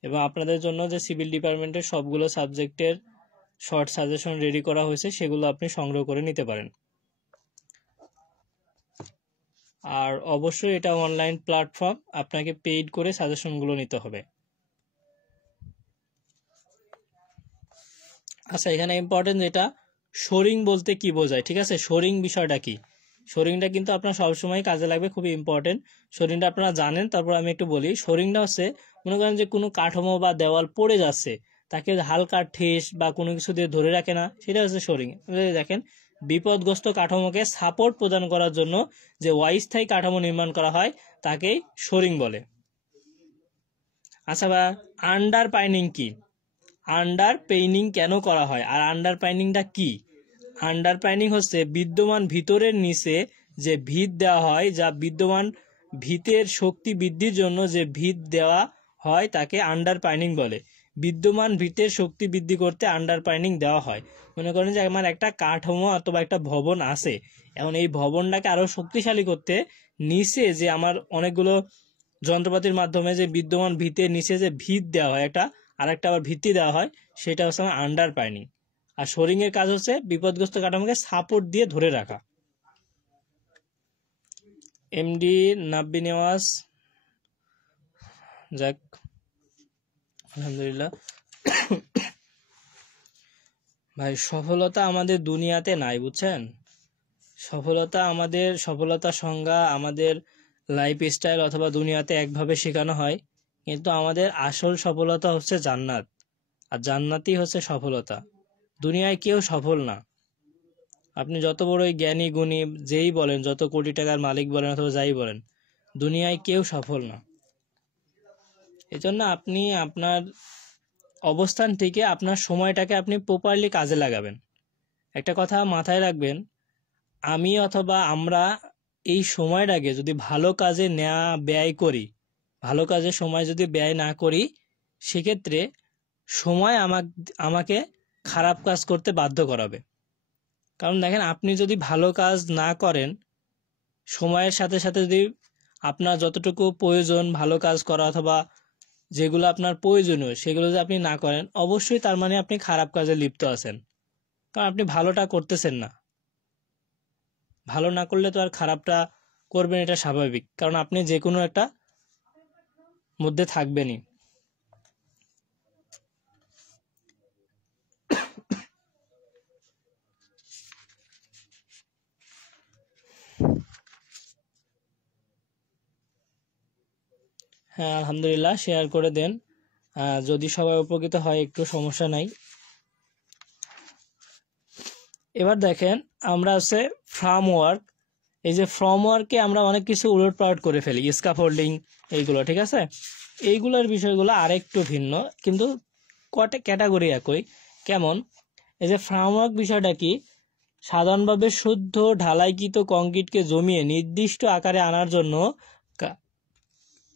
এবং আপনাদের জন্য যে সিভিল ডিপার্টমেন্টের সবগুলো সাবজেক্টের শর্ট সাজেশন রেডি করা হয়েছে সেগুলো আপনি সংগ্রহ করে নিতে পারেন। আর অবশ্যই এটা অনলাইন প্ল্যাটফর্ম, আপনাকে পেইড করে সাজেশনগুলো নিতে হবে। আচ্ছা, এখানে ইম্পর্টেন্ট যেটা, শোরিং বলতে কি বোঝায়, ঠিক আছে? শোরিং বিষয়টা কি? শোরিংটা কিন্তু আপনার সবসময় কাজে লাগবে, খুবই ইম্পর্টেন্ট। শোরিংটা আপনারা জানেন, তারপর আমি একটু বলি। শোরিংটা হচ্ছে, মনে করেন যে কোনো কাঠামো বা দেওয়াল পড়ে যাচ্ছে, তাকে হালকা ঠেস বা কোনো কিছু দিয়ে ধরে রাখে না, সেটা হচ্ছে শোরিং। দেখেন, বিপদগ্রস্ত কাঠামোকে সাপোর্ট প্রদান করার জন্য যে অস্থায়ী কাঠামো নির্মাণ করা হয় তাকেই শোরিং বলে। আচ্ছা, বা আন্ডার পাইনিং কি? আন্ডার পেইনিং কেন করা হয় আর আন্ডার পাইনিংটা কি? আন্ডার পাইনিং হচ্ছে বিদ্যমান ভিতরের নিচে যে ভিত দেওয়া হয়, যা বিদ্যমান ভিতের শক্তি বৃদ্ধির জন্য যে ভিত দেওয়া হয় তাকে আন্ডার পাইনিং বলে। বিদ্যমান ভিতের শক্তি বৃদ্ধি করতে আন্ডার পাইনিং দেওয়া হয়। মনে করেন যে আমার একটা কাঠামো অথবা একটা ভবন আছে, এখন এই ভবনটাকে আরো শক্তিশালী করতে নিচে যে আমার অনেকগুলো যন্ত্রপাতির মাধ্যমে যে বিদ্যমান ভিতের নিচে যে ভিত দেওয়া হয় একটা, আর একটা আবার ভিত্তি দেওয়া হয়, সেটা হচ্ছে আমার আন্ডার পাইনিং। আর শোরিং এর কাজ হচ্ছে বিপদগ্রস্ত কাঠামোকে সাপোর্ট দিয়ে ধরে রাখা। এমডি নাব্বি নেওয়াজ, যাক আলহামদুলিল্লাহ। ভাই, সফলতা আমাদের দুনিয়াতে নাই, বুঝছেন? সফলতার সংজ্ঞা আমাদের লাইফ স্টাইল অথবা দুনিয়াতে একভাবে শেখানো হয়, কিন্তু আমাদের আসল সফলতা হচ্ছে জান্নাত। আর জান্নাতই হচ্ছে সফলতা। দুনিয়ায় কেউ সফল না। আপনি যত বড়ই জ্ঞানী গুণী যেই বলেন, যত কোটি টাকার মালিক বলেন অথবা যাই বলেন, দুনিয়ায় কেউ সফল না। এজন্য আপনি আপনার অবস্থান থেকে আপনার সময়টাকে আপনি প্রপারলি কাজে লাগাবেন। একটা কথা মাথায় রাখবেন, আমি অথবা আমরা এই সময়টাকে যদি ভালো কাজে ব্যয় করি, ভালো কাজে সময় যদি ব্যয় না করি, সেক্ষেত্রে সময় আমাকে খারাপ কাজ করতে বাধ্য করাবে। কারণ দেখেন, আপনি যদি ভালো কাজ না করেন, সময়ের সাথে সাথে যদি আপনার যতটুকু প্রয়োজন ভালো কাজ করা অথবা যেগুলো আপনার প্রয়োজনীয় সেগুলো যদি আপনি না করেন, অবশ্যই তার মানে আপনি খারাপ কাজে লিপ্ত আছেন। কারণ আপনি ভালোটা করতেছেন না। ভালো না করলে তো আর খারাপটা করবেন, এটা স্বাভাবিক। কারণ আপনি যে কোনো একটা মধ্যে থাকবেনই। হ্যাঁ, আলহামদুলিল্লাহ, শেয়ার করে দেন। যদি সবাই উপকৃত হয় একটু সমস্যা নাই। এবার দেখেন, আমরা আছে ফ্রেমওয়ার্ক। এই যে ফ্রেমওয়ার্কে আমরা অনেক কিছু উলটপালট করে ফেলি, স্ক্যাফোল্ডিং এইগুলো, ঠিক আছে? এইগুলোর বিষয়গুলো আরেকটু ভিন্ন, কিন্তু ক্যাটাগরি একই। কেমন? এই যে ফ্রেমওয়ার্ক বিষয়টা কি, সাধারণভাবে শুদ্ধ ঢালাইকৃত কংক্রিটকে জমিয়ে নির্দিষ্ট আকারে আনার জন্য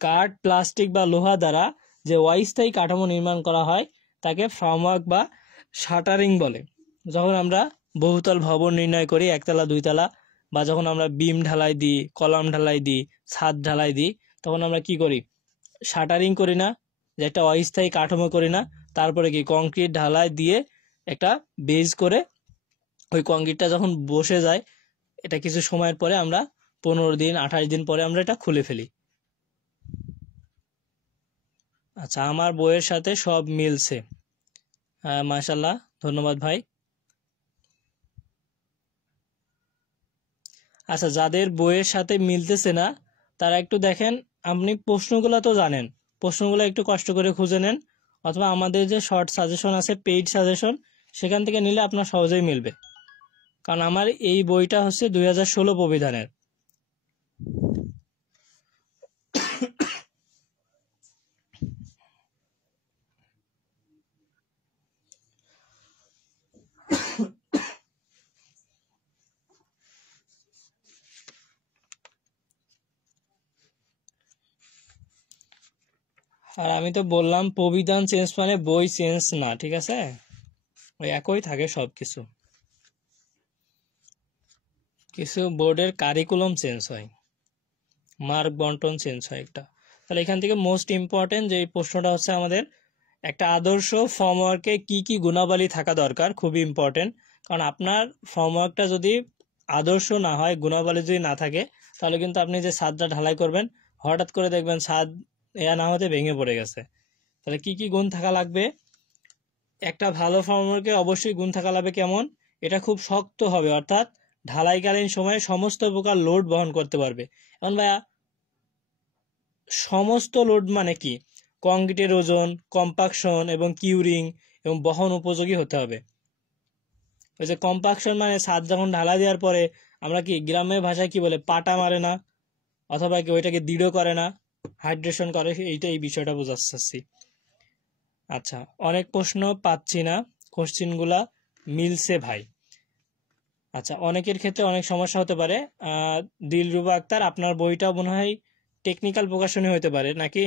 কাঠ, প্লাস্টিক বা লোহা দ্বারা যে অস্থায়ী কাঠামো নির্মাণ করা হয় তাকে ফ্রেমওয়ার্ক বা শাটারিং বলে। যখন আমরা বহুতল ভবন নির্ণয় করি, একতলা দুইতলা, বা যখন আমরা বিম ঢালাই দিই, কলাম ঢালাই দিই, ছাদ ঢালাই দিই, তখন আমরা কি করি? শাটারিং করি না, যে একটা অস্থায়ী কাঠামো করি না। তারপরে কি কংক্রিট ঢালাই দিয়ে একটা বেজ করে ওই কংক্রিটটা যখন বসে যায়, এটা কিছু সময়ের পরে আমরা 15 দিন 28 দিন পরে আমরা এটা খুলে ফেলি। আচ্ছা, আমার বইয়ের সাথে সব মিলছে। মাশাআল্লাহ, ধন্যবাদ ভাই। আচ্ছা, যাদের বইয়ের সাথে মিলতেছে না তারা একটু দেখেন, আপনি প্রশ্নগুলো তো জানেন, প্রশ্নগুলো একটু কষ্ট করে খুঁজে নেন, অথবা আমাদের যে শর্ট সাজেশন আছে, পেইড সাজেশন, সেখান থেকে নিলে আপনার সহজেই মিলবে। কারণ আমার এই বইটা হচ্ছে 2016 প্রবিধানের। আর আমি তো বললাম প্রবিধান চেঞ্জ মানে বই চেঞ্জ না, ঠিক আছে, ওই একই থাকে সবকিছু, কিছু বোর্ডের কারিকুলাম চেঞ্জ হয়, মার্ক বন্টন চেঞ্জ হয় একটা। তাহলে এখান থেকে মোস্ট ইম্পর্টেন্ট যে প্রশ্নটা হচ্ছে আমাদের, একটা আদর্শ ফর্মওয়ার্কে কি কি গুণাবলী থাকা দরকার, খুবই ইম্পর্টেন্ট। কারণ আপনার ফর্মওয়ার্কটা যদি আদর্শ না হয়, গুণাবলী যদি না থাকে, তাহলে কিন্তু আপনি যে ছাদটা ঢালাই করবেন, হঠাৎ করে দেখবেন ছাদ এয়া না হতে ভেঙে পড়ে গেছে। তাহলে কি কি গুণ থাকা লাগবে? একটা ভালো ফর্মওয়ার্কে অবশ্যই গুণ থাকা লাগবে কেমন, এটা খুব শক্ত হবে, অর্থাৎ ঢালাইকালীন সময়ে সমস্ত প্রকার লোড বহন করতে পারবে। এখন ভাইয়া সমস্ত লোড মানে কি? কংক্রিটের ওজন, কম্পাকশন এবং কিউরিং এবং বহন উপযোগী হতে হবে। ওই যে কম্পাকশন মানে ছাদ যখন ঢালাই দেওয়ার পরে আমরা কি গ্রামের ভাষায় কি বলে, পাটা মারে না, অথবা কি ওইটাকে দৃঢ় করে না, হাইড্রেশন করে, এইটা এই বিষয়টা বোঝাচ্ছি। আচ্ছা, অনেক প্রশ্ন পাচ্ছি না, কোশ্চিনগুলা মিলছে ভাই। আচ্ছা, অনেকের ক্ষেত্রে অনেক সমস্যা হতে পারে। দিলরুবা আক্তার, আপনার বইটা মনে হয় টেকনিক্যাল প্রকাশনী হতে পারে নাকি?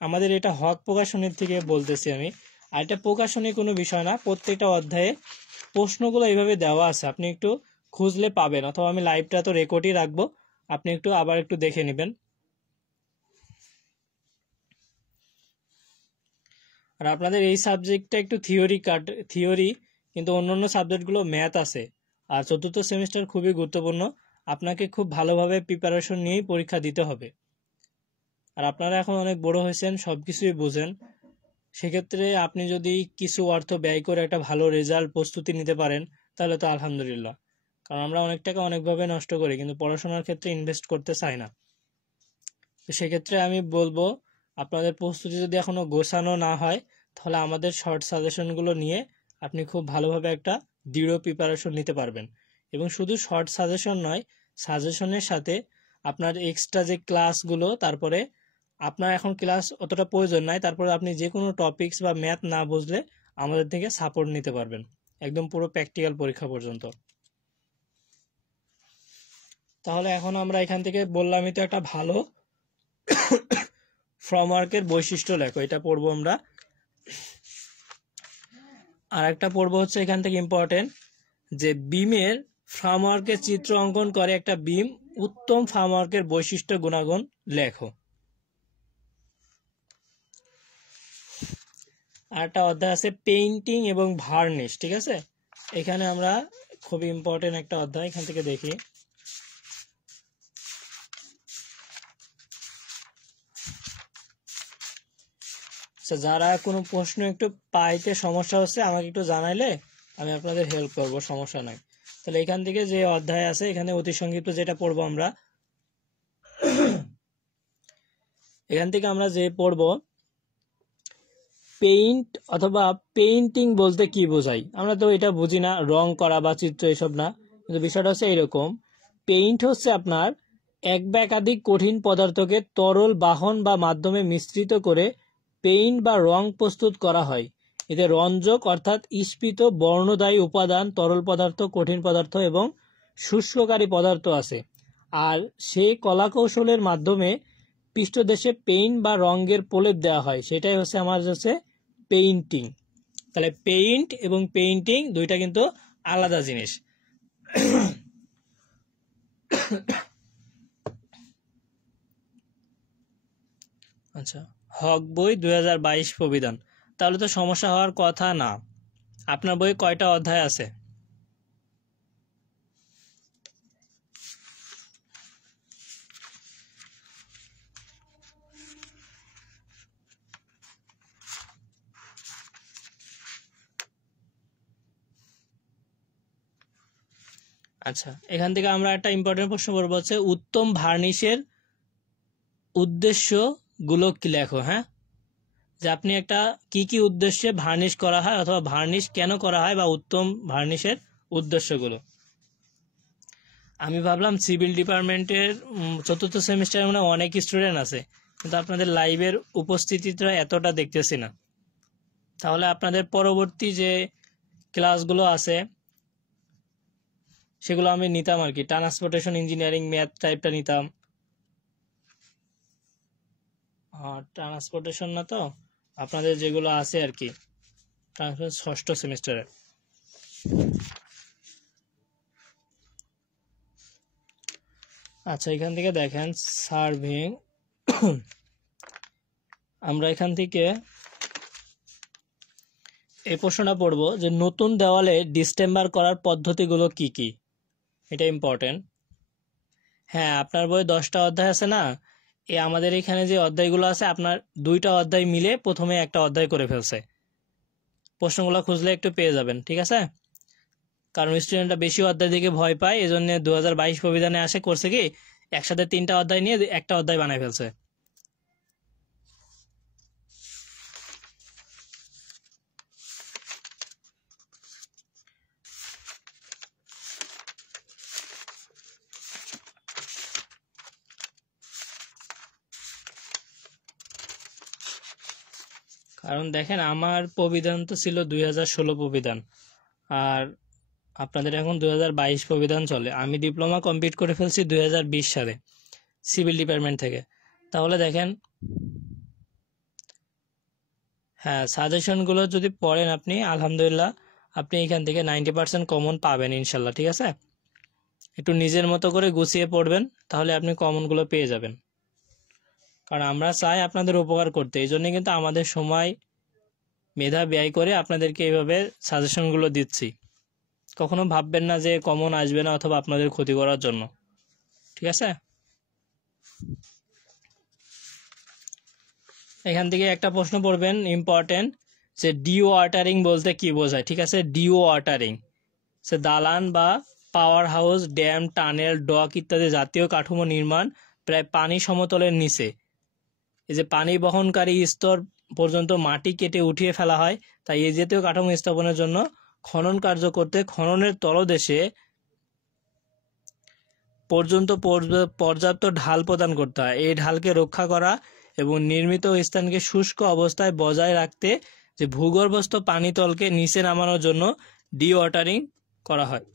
আমাদের এটা হক প্রকাশনীর থেকে বলতেছি আমি। আর এটা প্রকাশনী কোনো বিষয় না, প্রত্যেকটা অধ্যায়ে প্রশ্নগুলো এইভাবে দেওয়া আছে, আপনি একটু খুঁজলে পাবেন, অথবা আমি লাইভটা তো রেকর্ডই রাখবো, আপনি একটু আবার একটু দেখে নেবেন। আর আপনাদের এই সাবজেক্টটা একটু থিওরি, কিন্তু অন্যান্য সাবজেক্টগুলো ম্যাথ আছে। আর চতুর্থ সেমিস্টার খুবই গুরুত্বপূর্ণ, আপনাকে খুব ভালোভাবে প্রিপারেশন নিয়েই পরীক্ষা দিতে হবে। আর আপনারা এখন অনেক বড় হয়েছেন, সবকিছুই বুঝেন, সেক্ষেত্রে আপনি যদি কিছু অর্থ ব্যয় করে একটা ভালো রেজাল্ট প্রস্তুতি নিতে পারেন, তাহলে তো আলহামদুলিল্লাহ। কারণ আমরা অনেক টাকা অনেকভাবে নষ্ট করি, কিন্তু পড়াশোনার ক্ষেত্রে ইনভেস্ট করতে চাই না। তো সেক্ষেত্রে আমি বলবো, আপনাদের প্রস্তুতি যদি এখনো গোছানো না হয়, তাহলে আমাদের শর্ট সাজেশনগুলো নিয়ে আপনি খুব ভালোভাবে একটা দৃঢ় প্রিপারেশন নিতে পারবেন। এবং শুধু শর্ট সাজেশন নয়, সাজেশনের সাথে আপনার এক্সট্রা যে ক্লাসগুলো, তারপরে আপনার এখন ক্লাস অতটা প্রয়োজন নাই, তারপরে আপনি যে কোনো টপিকস বা ম্যাথ না বুঝলে আমাদের থেকে সাপোর্ট নিতে পারবেন, একদম পুরো প্র্যাকটিক্যাল পরীক্ষা পর্যন্ত। তাহলে এখন আমরা এখান থেকে বললামই তো একটা ভালো ফ্রেমওয়ার্কের বৈশিষ্ট্য লেখো, এটা পড়বো আমরা। আর একটা পড়বো হচ্ছে এখান থেকে ইম্পর্টেন্ট, যে বিমের ফ্রেমওয়ার্কের চিত্র অঙ্কন করে একটা বিম, উত্তম ফ্রেমওয়ার্কের বৈশিষ্ট্য গুণাগুণ লেখো। আর একটা অধ্যায় আছে পেইন্টিং এবং ভার্নিশ, ঠিক আছে, এখানে আমরা খুবই ইম্পর্টেন্ট একটা অধ্যায়, এখান থেকে দেখি। যারা কোনো প্রশ্ন একটু পাইতে সমস্যা হচ্ছে আমাকে একটু জানাইলে আমি আপনাদের হেল্প করব, সমস্যা নাই। তাহলে এখান থেকে যে অধ্যায় আছে, এখানে অতি সংক্ষিপ্ত যেটা পড়বো আমরা, এখান থেকে আমরা যে পড়বো পেইন্ট অথবা পেইন্টিং বলতে কি বোঝাই। আমরা তো এটা বুঝি না, রং করা বা চিত্র এসব না, কিন্তু বিষয়টা হচ্ছে এইরকম। পেইন্ট হচ্ছে আপনার এক বা একাধিক কঠিন পদার্থকে তরল বাহন বা মাধ্যমে মিশ্রিত করে পেইন্ট বা রং প্রস্তুত করা হয়। এতে রঞ্জক অর্থাৎ স্ফীত বর্ণদায়ী উপাদান, তরল পদার্থ, কঠিন পদার্থ এবং শুষ্ককারী পদার্থ আছে। আর সেই কলাকৌশলের মাধ্যমে পৃষ্ঠদেশে পেইন্ট বা রঙের প্রলেপ দেওয়া হয়, সেটাই হচ্ছে আমার হচ্ছে পেইন্টিং। তাহলে পেইন্ট এবং পেইন্টিং দুইটা কিন্তু আলাদা জিনিস। আচ্ছা, হক বই 2022 প্রবিধান, তাহলে তো সমস্যা হওয়ার কথা না। আপনার বই কয়টা অধ্যায় আছে? আচ্ছা, এখান থেকে আমরা একটা ইম্পর্টেন্ট প্রশ্ন করবো, হচ্ছে উত্তম ভার্নিশের উদ্দেশ্যগুলো কি লেখো। হ্যাঁ, যে আপনি একটা কি উদ্দেশ্যে ভার্নিশ করা হয় অথবা ভার্নিশ কেন করা হয় বা উত্তম ভার্নিশের উদ্দেশ্যগুলো। আমি ভাবলাম সিভিল ডিপার্টমেন্টের চতুর্থ সেমিস্টারে মানে অনেক স্টুডেন্ট আছে, কিন্তু আপনাদের লাইভের উপস্থিতিটা এতটা দেখতেছি না। তাহলে আপনাদের পরবর্তী যে ক্লাসগুলো আছে সেগুলো আমি নিতাম আর কি, ট্রান্সপোর্টেশন ইঞ্জিনিয়ারিং ম্যাথ টাইপটা নিতাম। ট্রান্সপোর্টেশন না তো, আপনাদের যেগুলো আছে আর কি ষষ্ঠ সেমিস্টারে। আচ্ছা, এখান থেকে দেখেন সার্ভিং, আমরা এখান থেকে এই প্রশ্নটা পড়বো যে নতুন দেওয়ালে ডিসটেম্বার করার পদ্ধতিগুলো কি কি, এটা ইম্পর্টেন্ট। হ্যাঁ, আপনার বইয়ে 10টা অধ্যায় আছে না, আমাদের এখানে যে অধ্যায়গুলো আছে আপনার 2টা অধ্যায় মিলে প্রথমে একটা অধ্যায় করে ফেলছে। প্রশ্নগুলো খুঁজলে একটু পেয়ে যাবেন, ঠিক আছে। কারণ স্টুডেন্টরা বেশি অধ্যায় দিকে ভয় পায়, এই জন্য 2022 প্রবিধানে আসে করছে কি একসাথে 3টা অধ্যায় নিয়ে একটা অধ্যায় বানায় ফেলছে। কারণ দেখেন আমার প্রবিধান তো ছিল 2016 প্রবিধান, আর আপনাদের এখন 2022 প্রবিধান চলে। আমি ডিপ্লোমা কমপ্লিট করে ফেলছি 2020 সালে সিভিল ডিপার্টমেন্ট থেকে। তাহলে দেখেন, হ্যাঁ, সাজেশনগুলো যদি পড়েন আপনি আলহামদুলিল্লাহ আপনি এখান থেকে 90% কমন পাবেন ইনশাল্লাহ, ঠিক আছে। একটু নিজের মতো করে গুছিয়ে পড়বেন, তাহলে আপনি কমনগুলো পেয়ে যাবেন। কারণ আমরা চাই আপনাদের উপকার করতে, এই জন্য কিন্তু আমাদের সময় মেধা ব্যয় করে আপনাদেরকে এইভাবে সাজেশনগুলো দিচ্ছি। কখনো ভাববেন না যে কমন আসবে না অথবা আপনাদের ক্ষতি করার জন্য, ঠিক আছে। এখান থেকে একটা প্রশ্ন পড়বেন ইম্পর্টেন্ট, যে ডিও ওয়াটারিং বলতে কি বোঝায়, ঠিক আছে। ডিও ওয়াটারিং সে দালান বা power house, dam, tunnel, dock ইত্যাদি জাতীয় কাঠামো নির্মাণ প্রায় পানি সমতলের নিচে, এই যে পানি বহনকারী স্তর পর্যন্ত মাটি কেটে উঠিয়ে ফেলা হয়। তাই এই জাতীয় কাঠামো স্থাপনের জন্য খনন কার্য করতে খননের তলদেশে পর্যন্ত পর্যাপ্ত ঢাল প্রদান করতে হয়। এই ঢালকে রক্ষা করা এবং নির্মিত স্থানকে শুষ্ক অবস্থায় বজায় রাখতে যে ভূগর্ভস্থ পানিতলকে নিচে নামানোর জন্য ডি ওয়াটারিং করা হয়।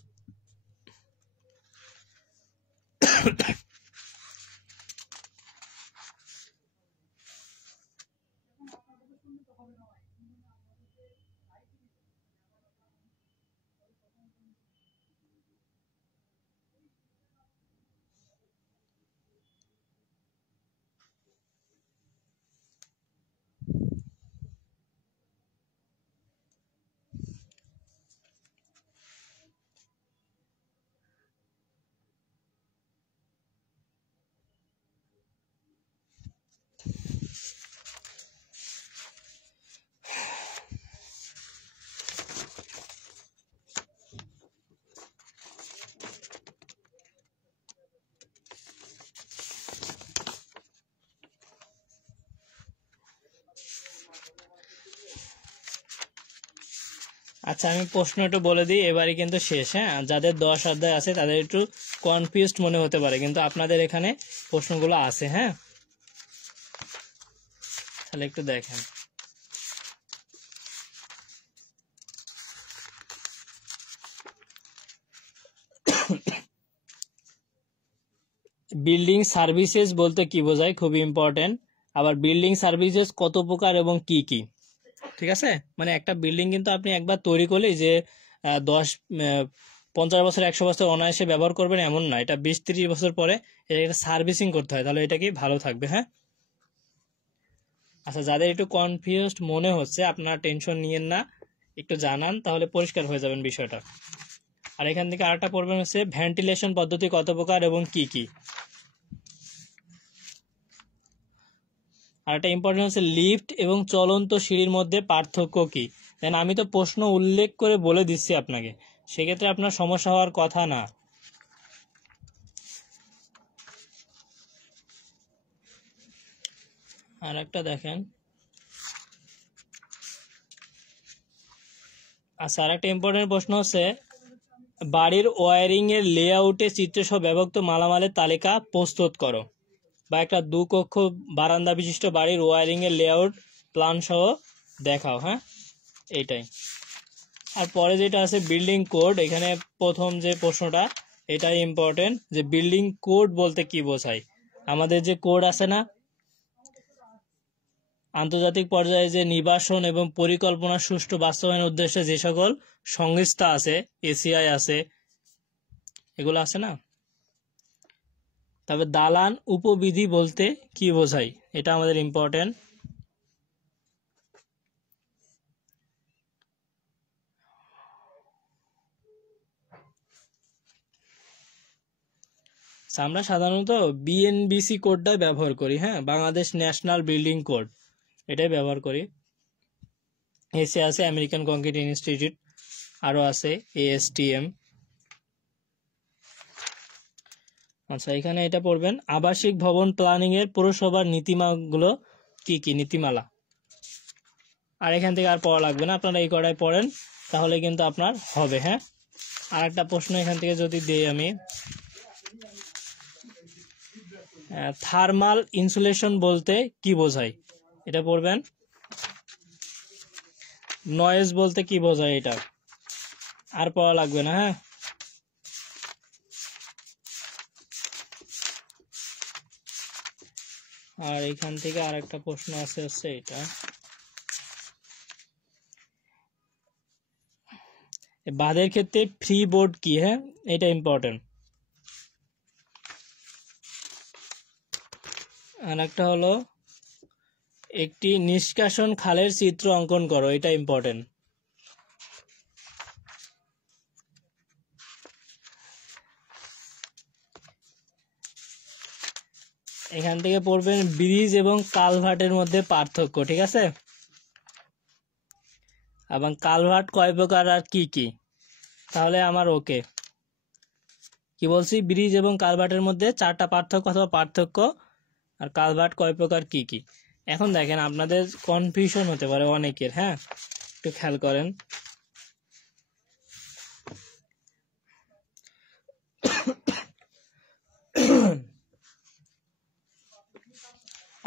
আচ্ছা, আমি প্রশ্ন একটু বলে দিই, এবারে কিন্তু শেষ। হ্যাঁ, যাদের 10 অধ্যায় আছে তাদের একটু কনফিউজড মনে হতে পারে, কিন্তু আপনাদের এখানে প্রশ্নগুলো আছে। হ্যাঁ, তাহলে একটু দেখেন। বিল্ডিং সার্ভিসেস বলতে কি বোঝায়, খুবই ইম্পর্টেন্ট। আবার বিল্ডিং সার্ভিসেস কত প্রকার এবং কি কি, ঠিক আছে। মানে একটা বিল্ডিং কিন্তু আপনি একবার তৈরি করলে যে 50 বছর 100 বছর অনায়াসে ব্যবহার করবেন এমন না, এটা 20-30 বছর পরে এটা সার্ভিসিং করতে হয়, তাহলে এটা কি ভালো থাকবে। হ্যাঁ, আচ্ছা, যাদের একটু কনফিউজড মনে হচ্ছে আপনারা টেনশন নিয়েন না, একটু জানান তাহলে পরিষ্কার হয়ে যাবেন বিষয়টা। আর এখান থেকে আরেকটা পড়বেন হচ্ছে ভেন্টিলেশন পদ্ধতি কত প্রকার এবং কি কি। আর একটা ইম্পর্টেন্ট হচ্ছে লিফট এবং চলন্ত সিঁড়ির মধ্যে পার্থক্য কি। দেন আমি তো প্রশ্ন উল্লেখ করে বলে দিচ্ছি আপনাকে, সেক্ষেত্রে আপনার সমস্যা হওয়ার কথা না। আর একটা দেখেন, আচ্ছা আর একটা ইম্পর্টেন্ট প্রশ্ন হচ্ছে বাড়ির ওয়ারিং এর লেআউটে চিত্রসহ ব্যবহৃত মালামালের তালিকা প্রস্তুত করো, বা একটা দুকক্ষ বারান্দা বিশিষ্ট বাড়ির ওয়ারিং এর লেআউট প্ল্যান সহ দেখাও। হ্যাঁ, এইটাই। আর পরে যেটা আছে বিল্ডিং কোড, এখানে প্রথম যে প্রশ্নটা এটাই ইম্পর্টেন্ট, যে বিল্ডিং কোড বলতে কি বোঝায়। আমাদের যে কোড আছে না, আন্তর্জাতিক পর্যায়ে যে নির্বাসন এবং পরিকল্পনা সুষ্ঠু বাস্তবায়নের উদ্দেশ্যে যে সকল সংস্থা আছে, এসিআই আছে, এগুলো আছে না। তবে দালান উপবিধি বলতে কি বোঝায়, এটা আমাদের ইম্পর্টেন্ট। আমরা সাধারণত বিএনবিসি কোডটা ব্যবহার করি। হ্যাঁ, বাংলাদেশ ন্যাশনাল বিল্ডিং কোড, এটাই ব্যবহার করি। এসে আছে আমেরিকান কংক্রিট ইনস্টিটিউট, আরো আছে এএসটিএম। আচ্ছা, এখানে এটা পড়বেন আবাসিক ভবন প্ল্যানিং এর পৌরসভার নীতিমালাগুলো কি কি নীতিমালা। আর এখান থেকে আর পড়া লাগবে না, আপনারা এই কটাই পড়েন তাহলে কিন্তু আপনার হবে। হ্যাঁ, আর একটা প্রশ্ন এখান থেকে যদি দেই আমি, থার্মাল ইনসুলেশন বলতে কি বোঝায়, এটা পড়বেন। নয়েজ বলতে কি বোঝায়, এটা আর পড়া লাগবে না। হ্যাঁ, আর এখান থেকে আর একটা প্রশ্ন আছে, হচ্ছে এটা বাঁধের ক্ষেত্রে ফ্রি বোর্ড কি। হ্যাঁ, এটা ইম্পর্টেন্ট। আর একটা হলো একটি নিষ্কাশন খালের চিত্র অঙ্কন করো, এটা ইম্পর্টেন্ট। এখান থেকে পড়বেন ব্রিজ এবং কালভার্টের মধ্যে পার্থক্য, ঠিক আছে, এবং কালভার্ট কয় প্রকার আর কি কি, তাহলে আমার ওকে। কি বলছি, ব্রিজ এবং কালভার্টের মধ্যে 4টা পার্থক্য অথবা পার্থক্য, আর কালভার্ট কয় প্রকার কি কি। এখন দেখেন আপনাদের কনফিউশন হতে পারে অনেকের। হ্যাঁ, একটু খেয়াল করেন।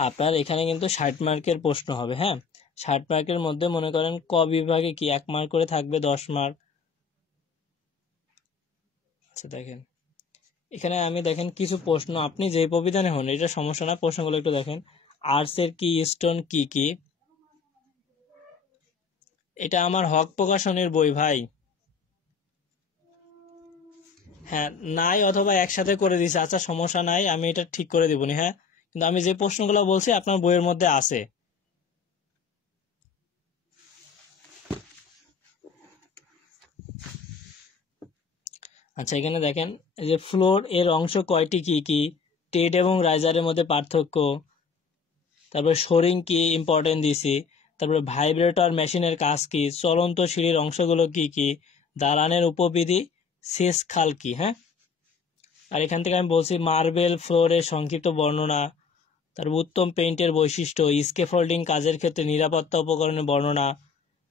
আপনার এখানে কিন্তু 60 মার্কের প্রশ্ন হবে। হ্যাঁ, 60 মার্কের মধ্যে মনে করেন ক বিভাগে কি 1 মার্ক করে থাকবে, 10 মার্ক। আচ্ছা দেখেন, এখানে আমি দেখেন কিছু প্রশ্ন, আপনি যে প্রবিধানে হন এটা সমস্যা না, প্রশ্নগুলো একটু দেখেন। আর্টসের কি স্টোন কি কি, এটা আমার হক প্রকাশনের বই ভাই। হ্যাঁ, নাই অথবা একসাথে করে দিছে, আচ্ছা সমস্যা নাই, আমি এটা ঠিক করে দিবনি। হ্যাঁ, কিন্তু আমি যে প্রশ্নগুলো বলছি আপনার বইয়ের মধ্যে আছে। আচ্ছা, এখানে দেখেন যে ফ্লোর এর অংশ কয়টি কি কি, টেড এবং রাইজারের মধ্যে পার্থক্য, তারপরে শোরিং কি ইম্পর্টেন্ট দিছি, তারপরে ভাইব্রেটর মেশিনের কাজ কি, চলন্ত সিঁড়ির অংশগুলো কি কি, দালানের উপবিধি, শেষ খাল কি। হ্যাঁ, আর এখান থেকে আমি বলছি মার্বেল ফ্লোরের সংক্ষিপ্ত বর্ণনা, তারপর উত্তম পেইন্টের বৈশিষ্ট্য, স্কেফোল্ডিং কাজের ক্ষেত্রে নিরাপত্তা উপকরণের বর্ণনা,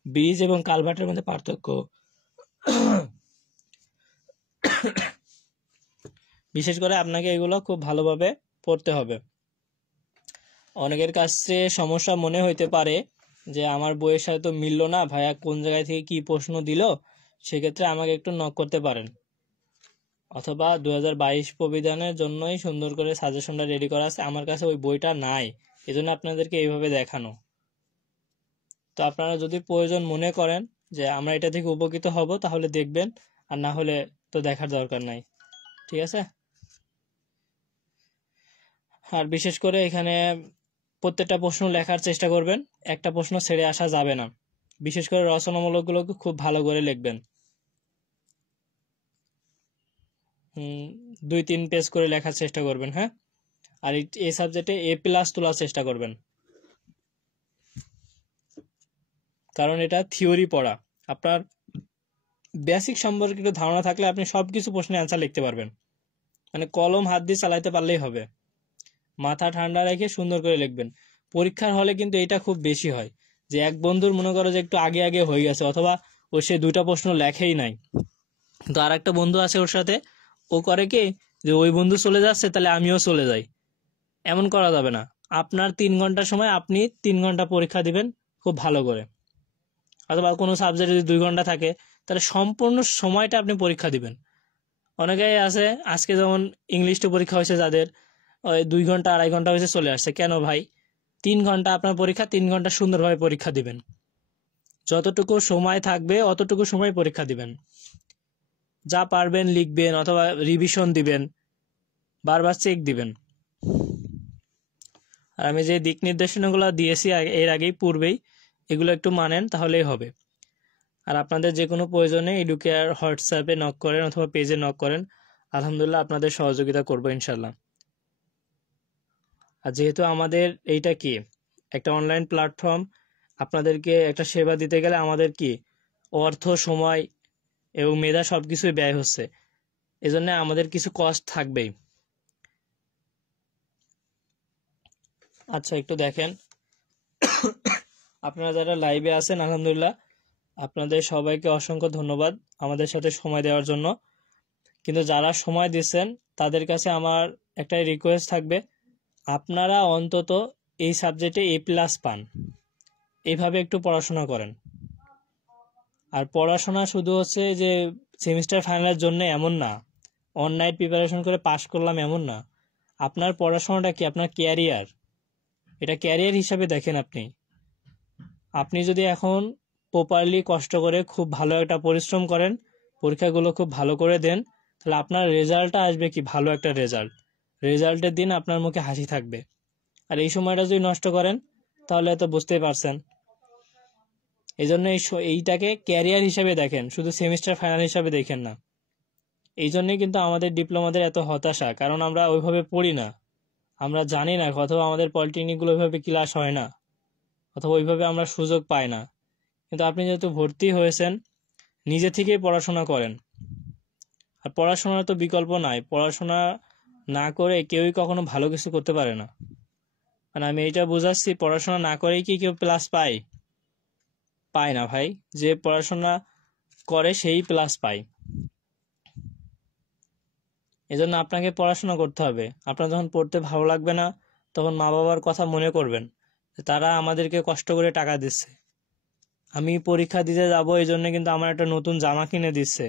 ব্রিজ এবং কালভার্টের মধ্যে পার্থক্য। বিশেষ করে আপনাকে এগুলো খুব ভালোভাবে পড়তে হবে। অনেকের কাছে সমস্যা মনে হইতে পারে যে আমার বইয়ের সাথে তো মিললো না, ভাইয়া কোন জায়গায় থেকে কি প্রশ্ন দিল, সেক্ষেত্রে আমাকে একটু নক করতে পারেন, অথবা 2022 প্রবিধানের জন্যই সুন্দর করে সাজেশনটা রেডি করা আছে, আমার কাছে ওই বইটা নাই, এজন্য আপনাদেরকে এইভাবে দেখানো। তো আপনারা যদি প্রয়োজন মনে করেন যে আমরা এটা থেকে উপকৃত হব তাহলে দেখবেন, আর না হলে তো দেখার দরকার নাই, ঠিক আছে। আর বিশেষ করে এখানে প্রত্যেকটা প্রশ্ন লেখার চেষ্টা করবেন, একটা প্রশ্ন ছেড়ে আসা যাবে না। বিশেষ করে রচনামূলকগুলোকে খুব ভালো করে লিখবেন, 2-3 পেজ করে লেখার চেষ্টা করবেন। হ্যাঁ, আর এই সাবজেক্টে A+ তোলার চেষ্টা করবেন, কারণ এটা থিওরি পড়া। আপনার বেসিক সম্পর্কে একটু ধারণা থাকলে আপনি সবকিছু প্রশ্নের অ্যান্সার লিখতে পারবেন, মানে কলম হাত দিয়ে চালাইতে পারলেই হবে। মাথা ঠান্ডা রেখে সুন্দর করে লিখবেন, পরীক্ষার হলে কিন্তু এটা খুব বেশি হয়, যে এক বন্ধুর মনে করো যে একটু আগে আগে হয়ে গেছে, অথবা ও সে 2টা প্রশ্ন লেখেই নাই, তো আর একটা বন্ধু আছে ওর সাথে, ও করে কি যে ওই বন্ধু চলে যাচ্ছে তাহলে আমিও চলে যাই। এমন করা যাবে না। আপনার 3 ঘন্টার সময় আপনি 3 ঘন্টা পরীক্ষা দিবেন খুব ভালো করে, অথবা কোনো সাবজেক্টে যদি 2 ঘন্টা থাকে তাহলে সম্পূর্ণ সময়টা আপনি পরীক্ষা দিবেন। অনেকেই আছে, আজকে যেমন ইংলিশটা পরীক্ষা হয়েছে যাদের, ওই 2 ঘন্টা 2.5 ঘন্টা হয়েছে চলে আসছে। কেন ভাই? 3 ঘন্টা আপনার পরীক্ষা, 3 ঘন্টা সুন্দরভাবে পরীক্ষা দিবেন। যতটুকু সময় থাকবে অতটুকু সময় পরীক্ষা দিবেন, যা পারবেন লিখবেন অথবা রিভিশন দিবেন, বারবার চেক দিবেন। আর আমি যে দিক নির্দেশনাগুলো দিয়েছি এর আগেই পূর্বেই, এগুলো একটু মানেন তাহলেই হবে। আর আপনাদের যে কোনো প্রয়োজনে এডুকেয়ার হোয়াটসঅ্যাপে নক করেন অথবা পেজে নক করেন, আলহামদুলিল্লাহ আপনাদের সহযোগিতা করবো ইনশাল্লাহ। আর যেহেতু আমাদের এইটা কি একটা অনলাইন প্ল্যাটফর্ম, আপনাদেরকে একটা সেবা দিতে গেলে আমাদের কি অর্থ, সময় এবং মেধা সবকিছুই ব্যয় হচ্ছে, এজন্য আমাদের কিছু কস্ট থাকবেই। আচ্ছা, একটু দেখেন, আপনারা যারা লাইভে আছেন আলহামদুলিল্লাহ আপনাদের সবাইকে অসংখ্য ধন্যবাদ আমাদের সাথে সময় দেওয়ার জন্য। কিন্তু যারা সময় দিচ্ছেন তাদের কাছে আমার একটাই রিকোয়েস্ট থাকবে, আপনারা অন্তত এই সাবজেক্টে A+ পান, এইভাবে একটু পড়াশোনা করেন। আর পড়াশোনা শুধু হচ্ছে যে সেমিস্টার ফাইনালের জন্য এমন না, অন নাইট প্রিপারেশন করে পাশ করলাম এমন না। আপনার পড়াশোনাটা কি আপনার ক্যারিয়ার, এটা ক্যারিয়ার হিসাবে দেখেন। আপনি যদি এখন প্রপারলি কষ্ট করে খুব ভালো একটা পরিশ্রম করেন, পরীক্ষাগুলো খুব ভালো করে দেন, তাহলে আপনার রেজাল্টটা আসবে কি ভালো একটা রেজাল্ট। রেজাল্টের দিন আপনার মুখে হাসি থাকবে। আর এই সময়টা যদি নষ্ট করেন তাহলে তো বুঝতেই পারছেন। এই জন্য এইটাকে ক্যারিয়ার হিসাবে দেখেন, শুধু সেমিস্টার ফাইনাল হিসাবে দেখেন না। এই জন্যই কিন্তু আমাদের ডিপ্লোমাদের এত হতাশা, কারণ আমরা ওইভাবে পড়ি না, আমরা জানি না, অথবা আমাদের পলিটেকনিকগুলো ওইভাবে ক্লাস হয় না, অথবা ওইভাবে আমরা সুযোগ পাই না। কিন্তু আপনি যেহেতু ভর্তি হয়েছেন, নিজে থেকেই পড়াশোনা করেন। আর পড়াশোনার তো বিকল্প নাই, পড়াশোনা না করে কেউই কখনো ভালো কিছু করতে পারে না। মানে আমি এইটা বোঝাচ্ছি, পড়াশোনা না করেই কি কেউ প্লাস পায়? পায় না ভাই। যে পড়াশোনা করে সেই প্লাস পায়। এজন্য আপনাকে পড়াশোনা করতে হবে। আপনার যখন পড়তে ভালো লাগবে না, তখন মা বাবার কথা মনে করবেন, তারা আমাদেরকে কষ্ট করে টাকা দিচ্ছে। আমি পরীক্ষা দিতে যাবো এই জন্য কিন্তু আমার একটা নতুন জামা কিনে দিচ্ছে,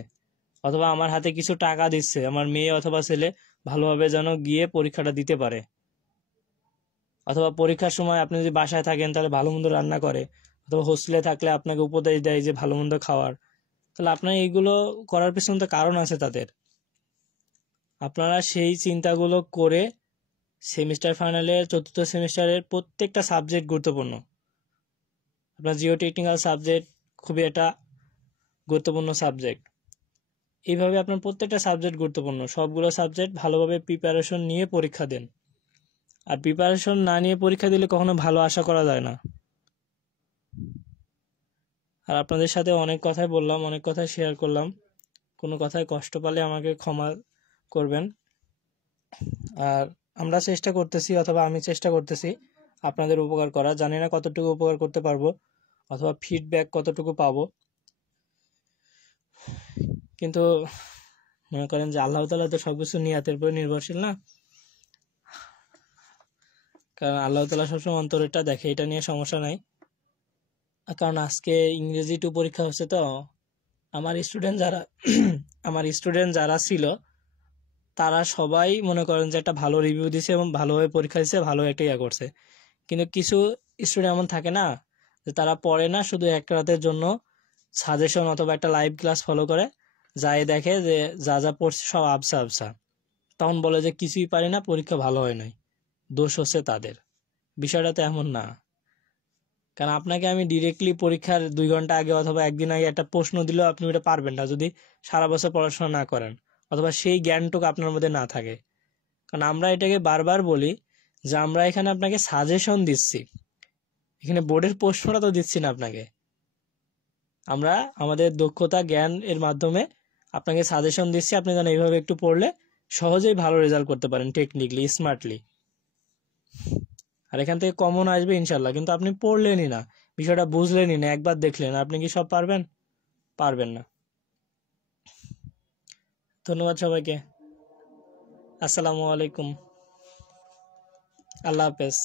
অথবা আমার হাতে কিছু টাকা দিচ্ছে আমার মেয়ে অথবা ছেলে ভালোভাবে যেন গিয়ে পরীক্ষাটা দিতে পারে। অথবা পরীক্ষার সময় আপনি যদি বাসায় থাকেন তাহলে ভালো মন্দ রান্না করে, অথবা হোস্টেলে থাকলে আপনাকে উপদেশ দেয় যে ভালো মন্দ খাওয়ার। তাহলে আপনার এইগুলো করার পিছনে তো কারণ আছে তাদের। আপনারা সেই চিন্তাগুলো করে সেমিস্টার ফাইনালে, চতুর্থ সেমিস্টারের প্রত্যেকটা সাবজেক্ট গুরুত্বপূর্ণ। আপনার জিও টেকনিক্যাল সাবজেক্ট খুবই একটা গুরুত্বপূর্ণ সাবজেক্ট। এইভাবে আপনার প্রত্যেকটা সাবজেক্ট গুরুত্বপূর্ণ, সবগুলো সাবজেক্ট ভালোভাবে প্রিপারেশন নিয়ে পরীক্ষা দেন। আর প্রিপারেশন না নিয়ে পরীক্ষা দিলে কখনো ভালো আশা করা যায় না। আর আপনাদের সাথে অনেক কথাই বললাম, অনেক কথাই শেয়ার করলাম, কোনো কথায় কষ্ট পেলে আমাকে ক্ষমা করবেন। আর আমরা চেষ্টা করতেছি, অথবা আমি চেষ্টা করতেছি আপনাদের উপকার করা। জানি না কতটুকু উপকার করতে পারবো অথবা ফিডব্যাক কতটুকু পাবো, কিন্তু মনে করেন যে আল্লাহ তাআলা তো সবকিছু নিয়াতের উপর নির্ভরশীল না। কারণ আল্লাহ তাআলা সবসময় অন্তরেরটা দেখে, এটা নিয়ে সমস্যা নাই। কারণ আজকে ইংরেজি 2 পরীক্ষা হচ্ছে, তো আমার স্টুডেন্ট যারা ছিল তারা সবাই মনে করেন যে একটা ভালো রিভিউ দিছে এবং ভালোভাবে পরীক্ষা দিছে, ভালো একটা ইয়া করছে। কিন্তু কিছু স্টুডেন্ট এমন থাকে না যে তারা পড়ে না, শুধু এক রাতের জন্য সাজেশন অথবা একটা লাইভ ক্লাস ফলো করে, যাই দেখে যে যা যা পড়ছে সব আবসা আবসা, তখন বলে যে কিছুই পারি না, পরীক্ষা ভালো হয় নাই, দোষ হচ্ছে তাদের। বিষয়টা তো এমন না। কারণ আপনাকে আমি ডিরেক্টলি পরীক্ষার 2 ঘন্টা আগে অথবা একদিন আগে একটা প্রশ্ন দিলেও আপনি ওটা পারবেন না, যদি সারা বছর পড়াশোনা না করেন অথবা সেই জ্ঞানটুকু আপনার মধ্যে না থাকে। কারণ আমরা এটাকে বারবার বলি যে আমরা এখানে আপনাকে সাজেশন দিচ্ছি, এখানে বোর্ডের প্রশ্নটা তো দিচ্ছি না আপনাকে। আমরা আমাদের দক্ষতা জ্ঞান এর মাধ্যমে আপনাকে সাজেশন দিচ্ছি, আপনি যেন এইভাবে একটু পড়লে সহজেই ভালো রেজাল্ট করতে পারেন, টেকনিক্যালি স্মার্টলি। আর এখান থেকে কমন আসবে ইনশাল্লাহ, কিন্তু আপনি পড়লেনই না, বিষয়টা বুঝলেনই না, একবার দেখলেন, আপনি কি সব পারবেন? পারবেন না। ধন্যবাদ সবাইকে। আসসালামু আলাইকুম। আল্লাহ হাফেজ।